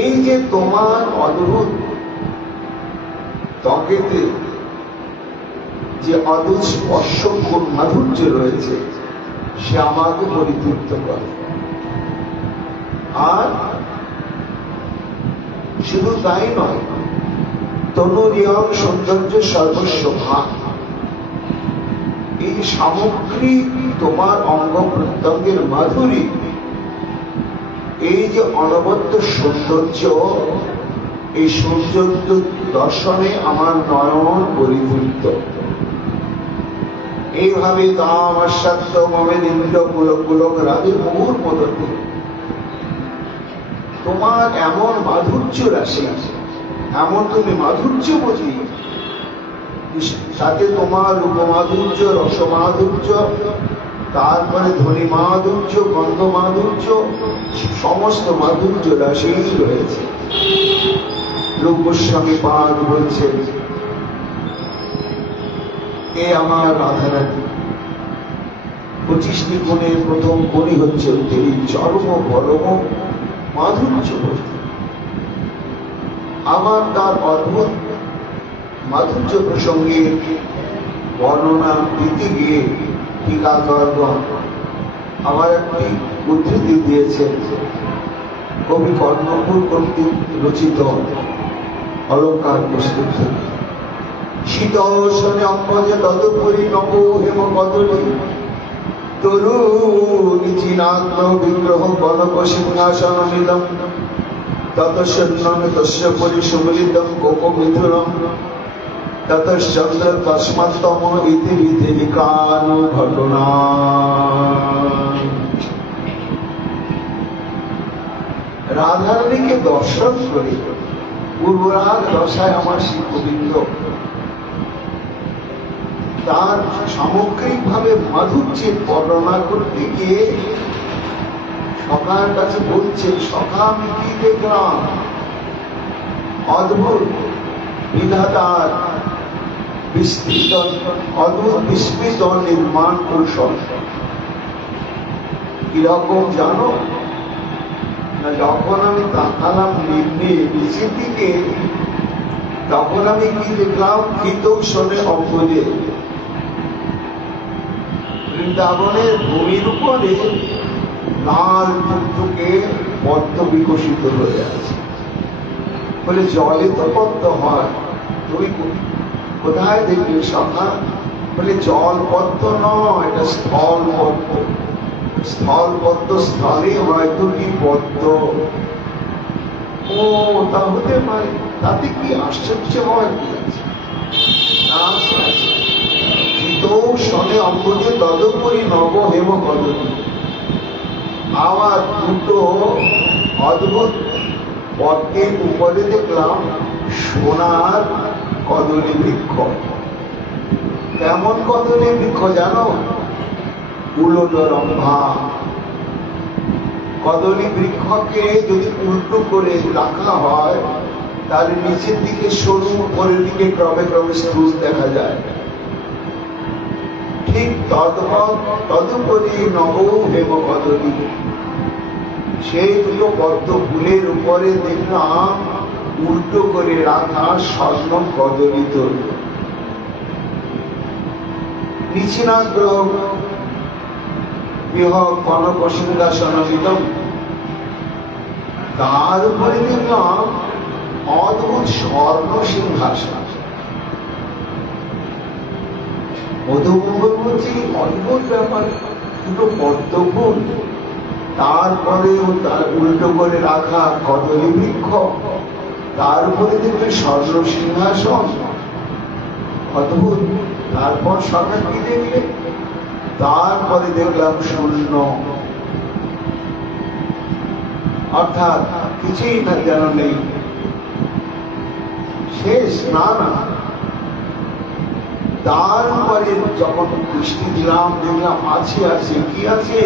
এই যে তোমার অদ্ভুত ত্বকেতে যে অদ্ভুত স্পর্শ মাধুর্য রয়েছে সে আমাকে পরিতৃপ্ত করে। আর শুধু তাই নয়, তনুরিয়ং সৌন্দর্য সর্বস্ব ভাগ, এই সামগ্রিক তোমার অঙ্গ প্রত্যঙ্গের মাধুরী, এই যে অনবদ্য সৌন্দর্য, এই সৌন্দর্য দর্শনে আমার নয়ন পরিপূর্ত। এইভাবে তাম আস্বাদ্য মমের ইন্দ্র পুলক পুলক রাধে মুহুর মদতে তোমার এমন মাধুর্য রাশি, এমন তুমি মাধুর্যবতী, সাথে তোমার রূপমাধুর্য, রসমাধুর্য, তারপরে ধ্বনি মাধুর্য, গন্ধ মাধুর্য, সমস্ত মাধুর্য রাশি রয়েছে। রূপ গোস্বামী পাদ বলছেন এ আমার রাধারানী 25টি গুণের প্রথম গুণই হচ্ছে তিনি চরম পরম মাধুর্য। আবার তার অদ্ভুত মাধুর্য প্রসঙ্গে বর্ণনা দিতে গিয়ে টিকাকারগণ আবার একটি উদ্ধৃতি দিয়েছেন কবি কর্ণপুর কর্তৃক রচিত অলঙ্কার পুস্তক থেকে। শীতোষণে অম্বজে তদুপরি নব হেম কদলী তরুণী চিনাগ্ন বিগ্রহ কনক সিংহাসনমিদম ততঃসন্নমে তস্য পরিসুমিলিতম কোপমিথুনম ততশ্চন্দ্র তস্মত্তম ইতি বিধিকানু ঘটনা। রাধারানীকে দর্শন করে পূর্বরাগ রসায় আমার শ্রী গোবিন্দ তার সামগ্রিকভাবে মাধুর্যের বর্ণনা করতে গিয়ে সখার কাছে বলছেন, সখা আমি কি দেখলাম অদ্ভুত বিধাতার বিস্তৃত অদ্ভুত বিস্মৃত নির্মাণ কৌশল। কিরকম জানো না, যখন আমি তাকালাম নিচের দিকে তখন আমি কি দেখলাম, শীতোষণে অম্বুজে বৃন্দাবনের ভূমির উপরে লাল টুকটুকে পদ্ম বিকশিত হয়ে আছে। বলে জলে তো পদ্ম হয়, তুমি কোথায় দেখলে সখা? বলে জল পদ্ম নয়, এটা স্থল পদ্ম। স্থল পদ্ম, স্থলে হয়তো কি পদ্ম। ও তা হতে পারে, তাতে কি আশ্চর্য হওয়ার কি আছে? শনে অম্বুজে তদুপরি নব হেম কদলী। আবার দুটো অদ্ভুত পদ্মের উপরে দেখলাম সোনার কদলী বৃক্ষ। কেমন কদলী বৃক্ষ জানো? উলট রম্ভা। কদলী বৃক্ষকে যদি উল্টো করে রাখা হয় তাহলে নিচের দিকে সরু, উপরের দিকে ক্রমে ক্রমে স্থূল দেখা যায়। ঠিক তদুপরি নব হেম কদলী। সেই দুটো পদ্ম ফুলের উপরে দেখলাম উল্টো করে রাখা স্বর্ণ কদলী তরু। নিচিনাগ্রহ বিহ কনক সিংহাসনমিদম। তার উপরে দেখলাম অদ্ভুত স্বর্ণ সিংহাসন। মধুমঙ্গল বলছি অদ্ভুত ব্যাপার, দুটো পদ্ম ফুল, তারপরে তার উল্টো করে রাখা কদলী বৃক্ষ, তার উপরে দেখবে স্বর্ণ সিংহাসন, অদ্ভুত। তারপর সরকার কি দেখলে? তারপরে দেখলাম শূন্য, অর্থাৎ কিছুই না, যেন নেই, শেষ না। তারপরে যখন দৃষ্টি দিলাম দেখলাম আছে কি আছে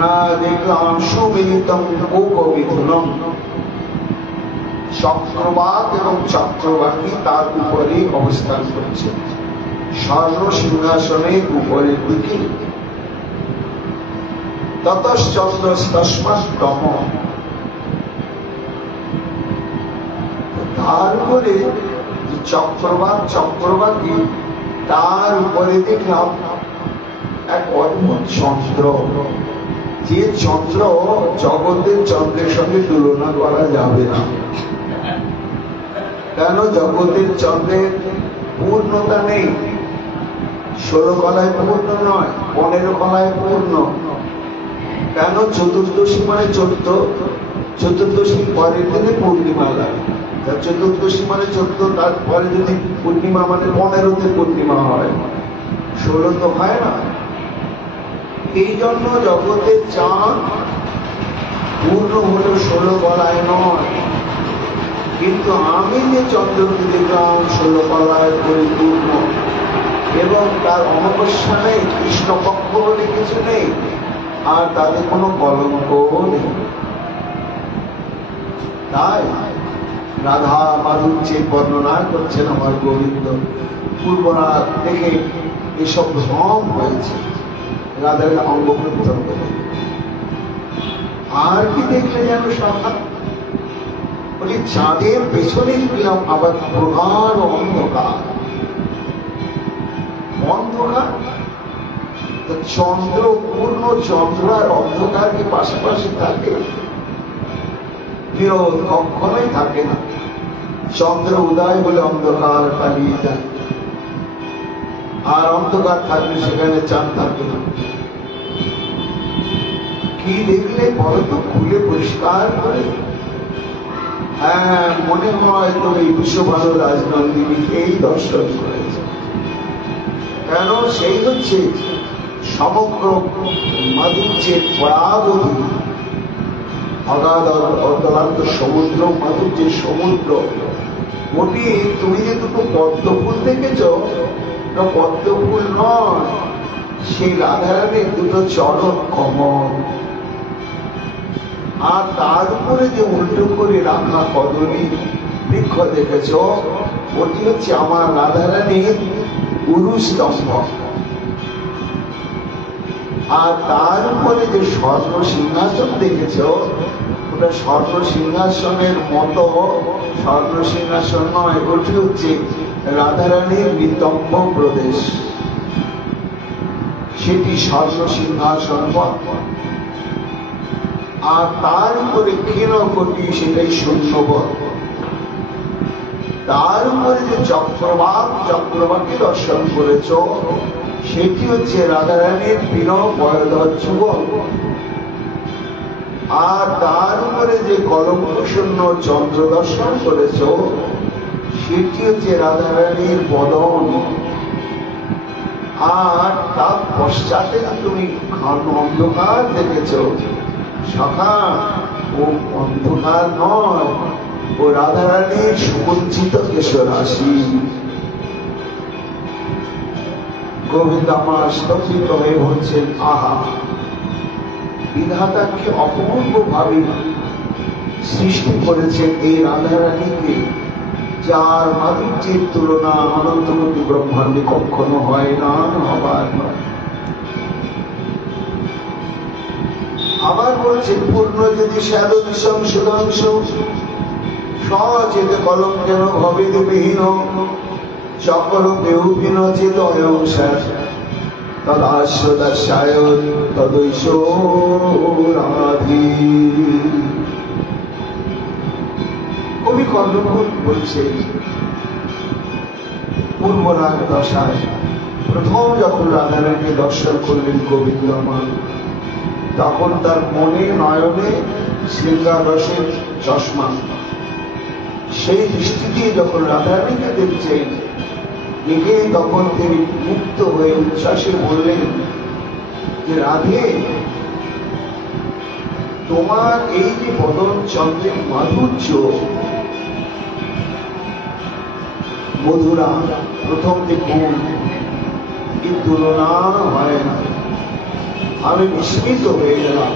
না, দেখলাম সুমিলিতম কোকবিধুলম। চক্রবাক এবং চক্রবাকী তার উপরে অবস্থান করছে, স্বর্ণ সিংহাসনের উপরের দিকে। ততশ্চন্দ্র তস্মাত্তম। তার উপরে চক্রবাকী, তার উপরে দেখলাম এক অদ্ভুত চন্দ্র, যে চন্দ্র জগতের চন্দ্রের সঙ্গে তুলনা করা যাবে না। কেন? জগতের চন্দ্রের পূর্ণতা নেই, 16 কলায় পূর্ণ নয়, 15 কলায় পূর্ণ। কেন? চতুর্দশী মানে 14, চতুর্দশীর পরের দিনে পূর্ণিমা লাগে। চতুর্দশী মানে 14, তারপরে যদি পূর্ণিমা মানে 15তে পূর্ণিমা হয়, 16 তো হয় না। এই জন্য জগতের চাঁদ পূর্ণ হলো 16 কলায় নয়। কিন্তু আমি যে চন্দ্রকে দেখলাম 16 কলায় পরিপূর্ণ, এবং তার অমাবস্যা নেই, কৃষ্ণপক্ষ বলে কিছু নেই, আর তাদের কোনো কলঙ্ক নেই। তাই রাধা মাধুর্যের বর্ণনা করছেন আমার গোবিন্দ। পূর্বরাত থেকে এসব ভ্রম হয়েছে, রাধার অঙ্গ প্রত্যঙ্গ। আর কি দেখলে যেন সন্ধ্যা? বলি চাঁদের পেছনে দেখলাম আবার প্রগাঢ় অন্ধকার। চন্দ্র, পূর্ণ চন্দ্র আর অন্ধকার কি পাশাপাশি থাকে? বিরোধ কখনোই থাকে না। চন্দ্র উদয় বলে অন্ধকার পালিয়ে যায়, আর অন্ধকার থাকলে সেখানে চাঁদ থাকে না। কি দেখলে বলো তো, খুলে পরিষ্কার করে? হ্যাঁ, মনে হয় তো এই বিশ্বভানু রাজনন্দিনী এই দর্শন করেছে। কেন? সেই হচ্ছে সমগ্র মাধুর্যের পরাবধি, অগাধ অতলান্ত সমুদ্র, মাধুর্যের সমুদ্র। ওটি তুমি যে দুটো পদ্ম ফুল দেখেছ, পদ্ম ফুল নয়, সেই রাধারানীর দুটো চরণ কমল। আর তার উপরে যে উল্টো করে রাখা কদলী বৃক্ষ দেখেছ, ওটি হচ্ছে আমার রাধারানীর গুরুস্তম্ভ। আর তার উপরে যে স্বর্ণ সিংহাসন দেখেছ, ওটা স্বর্ণ সিংহাসনের মতো স্বর্ণ সিংহাসন নয়, ওটি হচ্ছে রাধারানীর নিতম্ব প্রদেশ, সেটি স্বর্ণ সিংহাসন। আর তার উপরে ক্ষীণ কোটি, সেটাই শূন্যবৎ। তার উপরে যে চক্রবাকী দর্শন করেছ, সেটি হচ্ছে রাধারানীর বিনয় বয়োধর যুবক। আর তার উপরে যে কলঙ্কশূন্য চন্দ্র দর্শন করেছ, সেটি হচ্ছে রাধারানীর বদন। আর তার পশ্চাতে তুমি ঘন অন্ধকার দেখেছ, সখা ও অন্ধকার নয়, ও রাধারানীর সুকুঞ্চিত কেশরাশি। গোবিন্দ আমার স্তম্ভিত হয়ে বলছেন, আহা, বিধাতাকে অপূর্ব ভাবে সৃষ্টি করেছেন এই রাধারানীকে, যার মাধুর্যের তুলনা অনন্তমতি ব্রহ্মাণ্ডে কখনো হয় না, হবার নয়। আবার বলছেন, পূর্ণ যদি শ্যালো বিষম সুধাংশ সচেত কলঙ্কেন ভবে দেবহীন চকর বেহুহীন চেত অয়ংসার তদাশ্রদাশ্যায় তদৈশ রাধি। কবি কর্ণপুর বলছে, পূর্বরাগ দশায় প্রথম যখন রাধারানীকে দর্শন করলেন গোবিন্দ আমার, তখন তার মনে নয়নে শৃঙ্গার রসের চশমা, সেই দৃষ্টি দিয়ে যখন রাধারানীকে দেখছেন, দেখে তখন তিনি মুক্ত হয়ে উচ্ছ্বাসে বললেন যে, রাধে, তোমার এই যে বদন চন্দ্রের মাধুর্য, মধুরা প্রথম দেখুন, এই তুলনা হয় না। আমি বিস্মিত হয়ে গেলাম।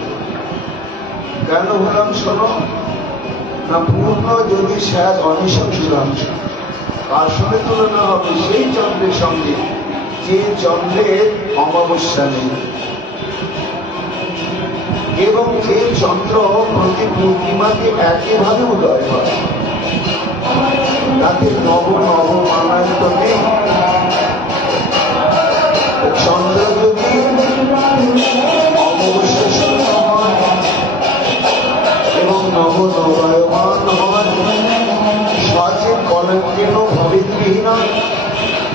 কেন হলাম শোনো না, পূর্ণ যদি শ্যাদ অনিশম সুধাংশ, কার সঙ্গে তুলনা হবে? সেই চন্দ্রের সঙ্গে যে চন্দ্রের অমাবস্যা নেই, এবং যে চন্দ্র প্রতি পূর্ণিমাকে একইভাবে উদয় হয়, তাতে নব নব মানায়িত নেই। চন্দ্র যদি অমাবস্যা শূন্য হয় এবং নব নবায়মান হয়, সচেত কলঙ্কেন ভবিতবিহীন,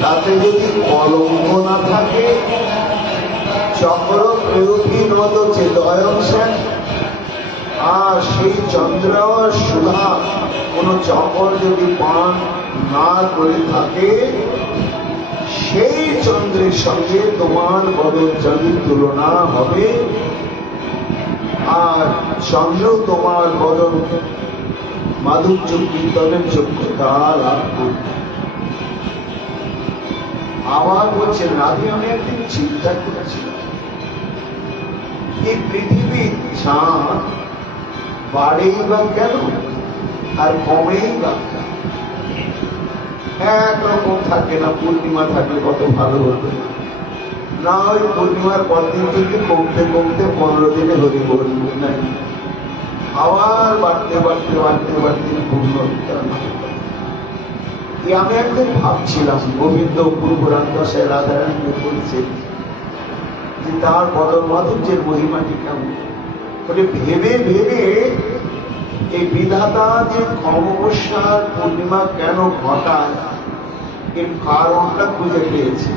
তাতে যদি কলঙ্ক না থাকে, চক্র প্রয়োগহীন চেত অয়ংসার, আর সেই চন্দ্র সুধা কোন চক্র যদি পান না করে থাকে, সেই চন্দ্রের সঙ্গে তোমার বদন চন্দ্রের তুলনা হবে, আর চন্দ্র তোমার বদন মাধুর্য কীর্তনের যোগ্যতা লাভ করবে। আবার বলছেন, রাধে, আমি একদিন চিন্তা করেছিলাম, এই পৃথিবীর চাঁদ বাড়েই বা কেন আর কমেই বা কেন? একরকম থাকে না। পূর্ণিমা থাকলে কত ভালো হতো না, ওই পূর্ণিমার পরদিন থেকে কমতে কমতে 15 দিনে হরি বল নাই, আবার বাড়তে বাড়তে বাড়তে বাড়তে পূর্ণ। আমি একদিন ভাবছিলাম, গোবিন্দ পূর্বরাগ দশায় রাধারানীকে বলছে যে তার বদন মাধুর্যের মহিমাটি কেমন। বলে ভেবে ভেবে এই বিধাতা যে অমাবস্যার পূর্ণিমা কেন ঘটায়, এর কারণটা খুঁজে পেয়েছে।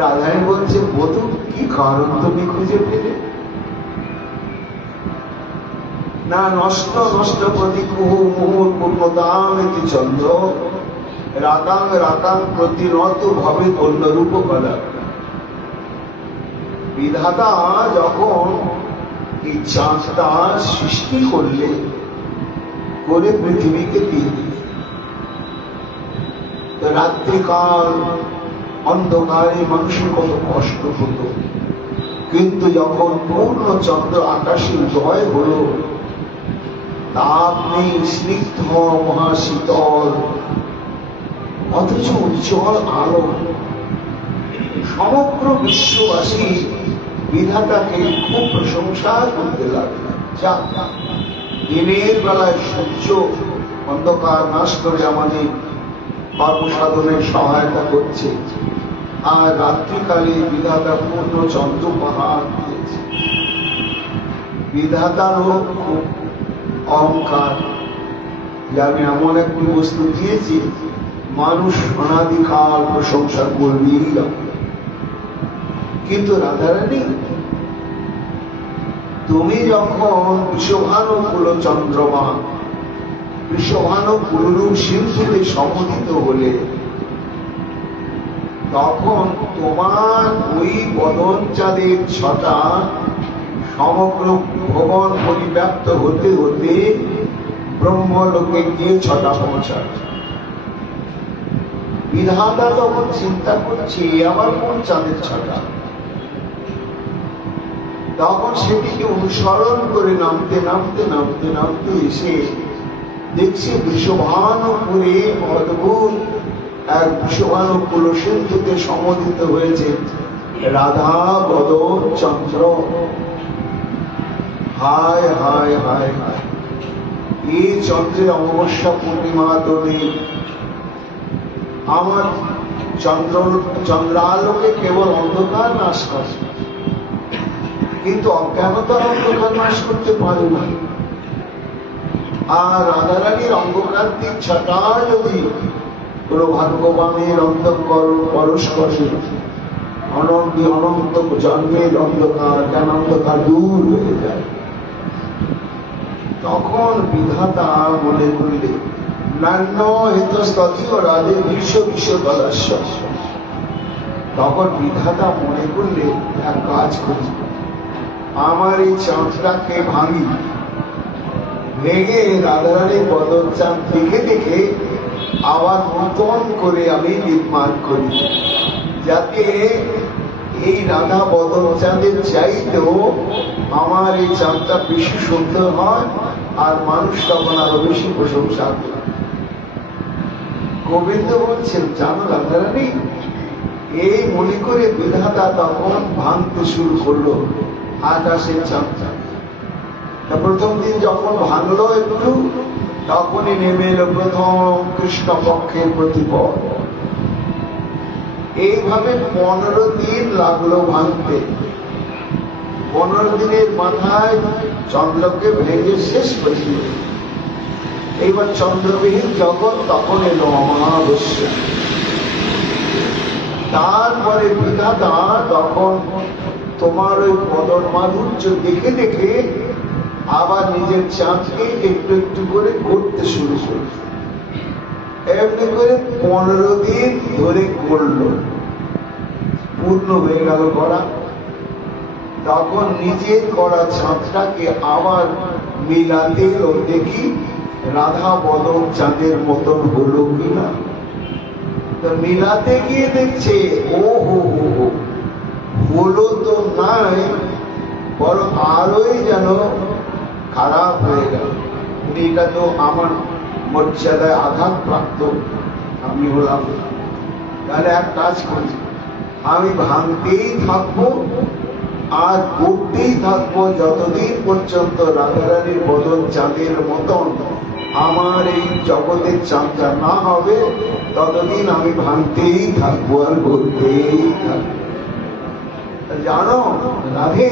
রাধারানী বলছে, বধূ, কি কারণ তুমি খুঁজে পেলে? না, নষ্ট নষ্ট প্রতি কুহু মুহুর পূর্ণতাম এটি চন্দ্র রাগাং রাগাং প্রতিনত ভাবে অন্যরূপ কলা। বিধাতা যখন এই চাঁদটা সৃষ্টি করলে, করে পৃথিবীকে দিয়ে রাত্রিকাল অন্ধকারে মানুষের কত কষ্ট হতো, কিন্তু যখন পূর্ণ চন্দ্র আকাশে উদয় হল, তাপ নেই, স্নিগ্ধ মহাশীতল, অথচ উজ্জ্বল আলো, সমগ্র বিশ্ববাসী বিধাতাকে খুব প্রশংসা করতে লাগলো। যা দিনের বেলায় সূর্য অন্ধকার নাশ করে আমাদের কর্মসাধনের সহায়তা করছে, আর রাত্রিকালে বিধাতা পূর্ণ চন্দ্র পাহাড় দিয়েছে। বিধাতারও খুব অহংকার, যে আমি এমন একটি বস্তু দিয়েছি মানুষ অনাদিকাল প্রশংসা করবেই যাবে। কিন্তু রাধারানী, তুমি যখন বৃষভানুকুল চন্দ্রমা, বৃষভানুকুলরূপ সিন্ধুতে সমন্বিত হলে, তখন তোমার ওই বদন চাঁদের ছটা সমগ্র ভবন পরিব্যাপ্ত হতে হতে ব্রহ্মলোকে গিয়ে ছটা পৌঁছায়। বিধাতা তখন চিন্তা করছে আবার কোন চাঁদের ছটা, তখন সেটিকে অনুসরণ করে নামতে নামতে নামতে নামতে এসে দেখছে বৃষভানুপুরে অদ্ভুত এক বৃষভানুকুল সিন্ধুতে সমন্বিত হয়েছে রাধা বদন চন্দ্র। হায় হায় হায় হায়, এই চন্দ্রের অমাবস্যা পূর্ণিমা তোলে আমার চন্দ্রালোকে কেবল অন্ধকার নাশ করে, কিন্তু অজ্ঞানতার অন্ধকার নাশ করতে পারে না। আর রাধারানীর অঙ্গকান্তির ছটা যদি কোন ভাগ্যবানের অন্ধকার পরশ করে, অনন্ত জন্মের অন্ধকার জ্ঞান অন্ধকার দূর হয়ে যায়। তখন বিধাতা মনে করলে নান্য হেতস্তথীয় রাধে বিশ্ব বিশ্ব দলাস্য। তখন বিধাতা মনে করলে এক কাজ করি, আমার এই চাঁদটাকে ভাঙি, ভেঙে রাধারানীর বদন চাঁদ দেখে দেখে আবার নতুন করে আমি নির্মাণ করি, যাতে এই রাধা বদন চাঁদের চাইতেও আমার এই চাঁদটা বেশি সুন্দর হয় আর মানুষ তখন আরো বেশি প্রশংসা করে। গোবিন্দ বলছেন, জানো রাধারানী, এই মনে করে বিধাতা তখন ভাঙতে শুরু করলো আকাশের চাঁদটা। প্রথম দিন যখন ভাঙলো একটু, তখনই নেমে এলো প্রথম কৃষ্ণপক্ষের প্রতিপদ। এইভাবে 15 দিন লাগলো ভাঙতে। 15 দিনের মাথায় চন্দ্রকে ভেঙে শেষ করে দিল। এইবার চন্দ্রবিহীন জগৎ তখন এলো অমাবস্যা। তারপরে বিধাতা তখন তোমার ওই বদন মাধুর্য দেখে দেখে আবার নিজের চাঁদকে একটু একটু করে করতে শুরু করল। এমনি করে 15 দিন ধরে করল, পূর্ণ হয়ে গেল করা। তখন নিজের করা চাঁদটাকে আবার মিলাতে দেখি রাধা বদন চাঁদের মতন হলো কিনা। মিলাতে গিয়ে দেখছে ও হো হো হলো তো নাই, বরং আরোই যেন খারাপ হয়ে গেল। এটা তো আমার মর্যাদায় আঘাত প্রাপ্ত আমি হলাম। তাহলে এক কাজ করি, আমি ভাঙতেই থাকবো আর করতেই থাকবো যতদিন পর্যন্ত রাধারানীর বদন চাঁদের মতন আমার এই জগতের চাঁদটা না হবে, ততদিন আমি ভাঙতেই থাকবো আর করতেই থাকবো। জানো রাধে,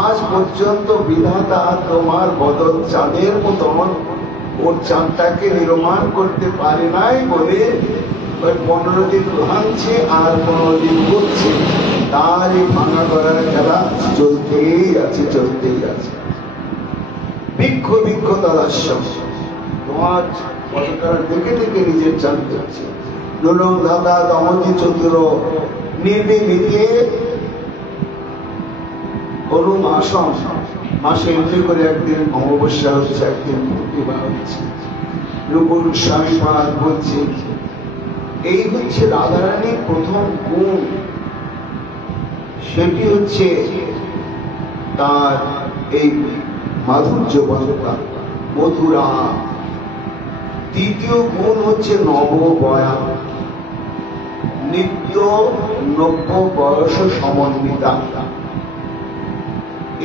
আজ পর্যন্ত বিধাতা তোমার বদন চাঁদের মতন ওর চাঁদটাকে নির্মাণ করতে পারে নাই বলে ওই 15 দিন ভাঙছে আর 15 দিন করছে। তার এই ভাঙা করার খেলা চলতেই আছে, চলতেই আছে। বৃক্ষ বৃক্ষ তালাস্য, তোমার পদকার দেখে দেখে নিজের চাঁদ করছে। লোলং দাদা দমতি চতুর নির্বিমিতে অরুম আসম, মাসে এমনি করে একদিন অমাবস্যা হচ্ছে, একদিন পূর্ণিমা হচ্ছে। রূপর স্বামী পাঠ বলছে, এই হচ্ছে রাধারানীর প্রথম গুণ, সেটি হচ্ছে তার এই মাধুর্য বলতা মধুরা। দ্বিতীয় গুণ হচ্ছে নববয়া, নিত্য নব্য বয়স সমন্বিতা।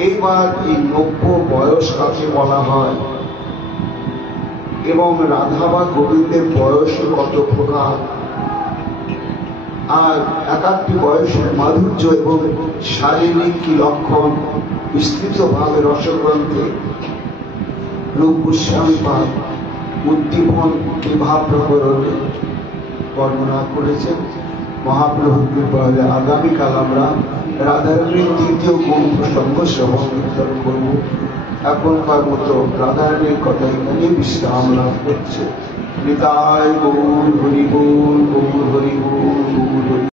এইবার এই নব্য বয়স কাকে বলা হয় এবং রাধা বা গোবিন্দের বয়স কত প্রকার, আর একাত্তি বয়সের মাধুর্য এবং শারীরিক কি লক্ষণ বিস্তৃত ভাবে রসগ্রন্থে রূপ গোস্বামী পাদ উদ্দীপন বিবাহ প্রকরণে বর্ণনা করেছেন। মহাপ্রভুর কৃপায় আগামীকাল আমরা রাধারানীর দ্বিতীয় গুণ প্রসঙ্গ শ্রবণ কীর্তন করব। এখনকার মতো রাধারানীর কথা এখানে বিশ্রাম লাভ করছে। নিতাই গৌর হরি, গৌর হরি, গৌর হরি।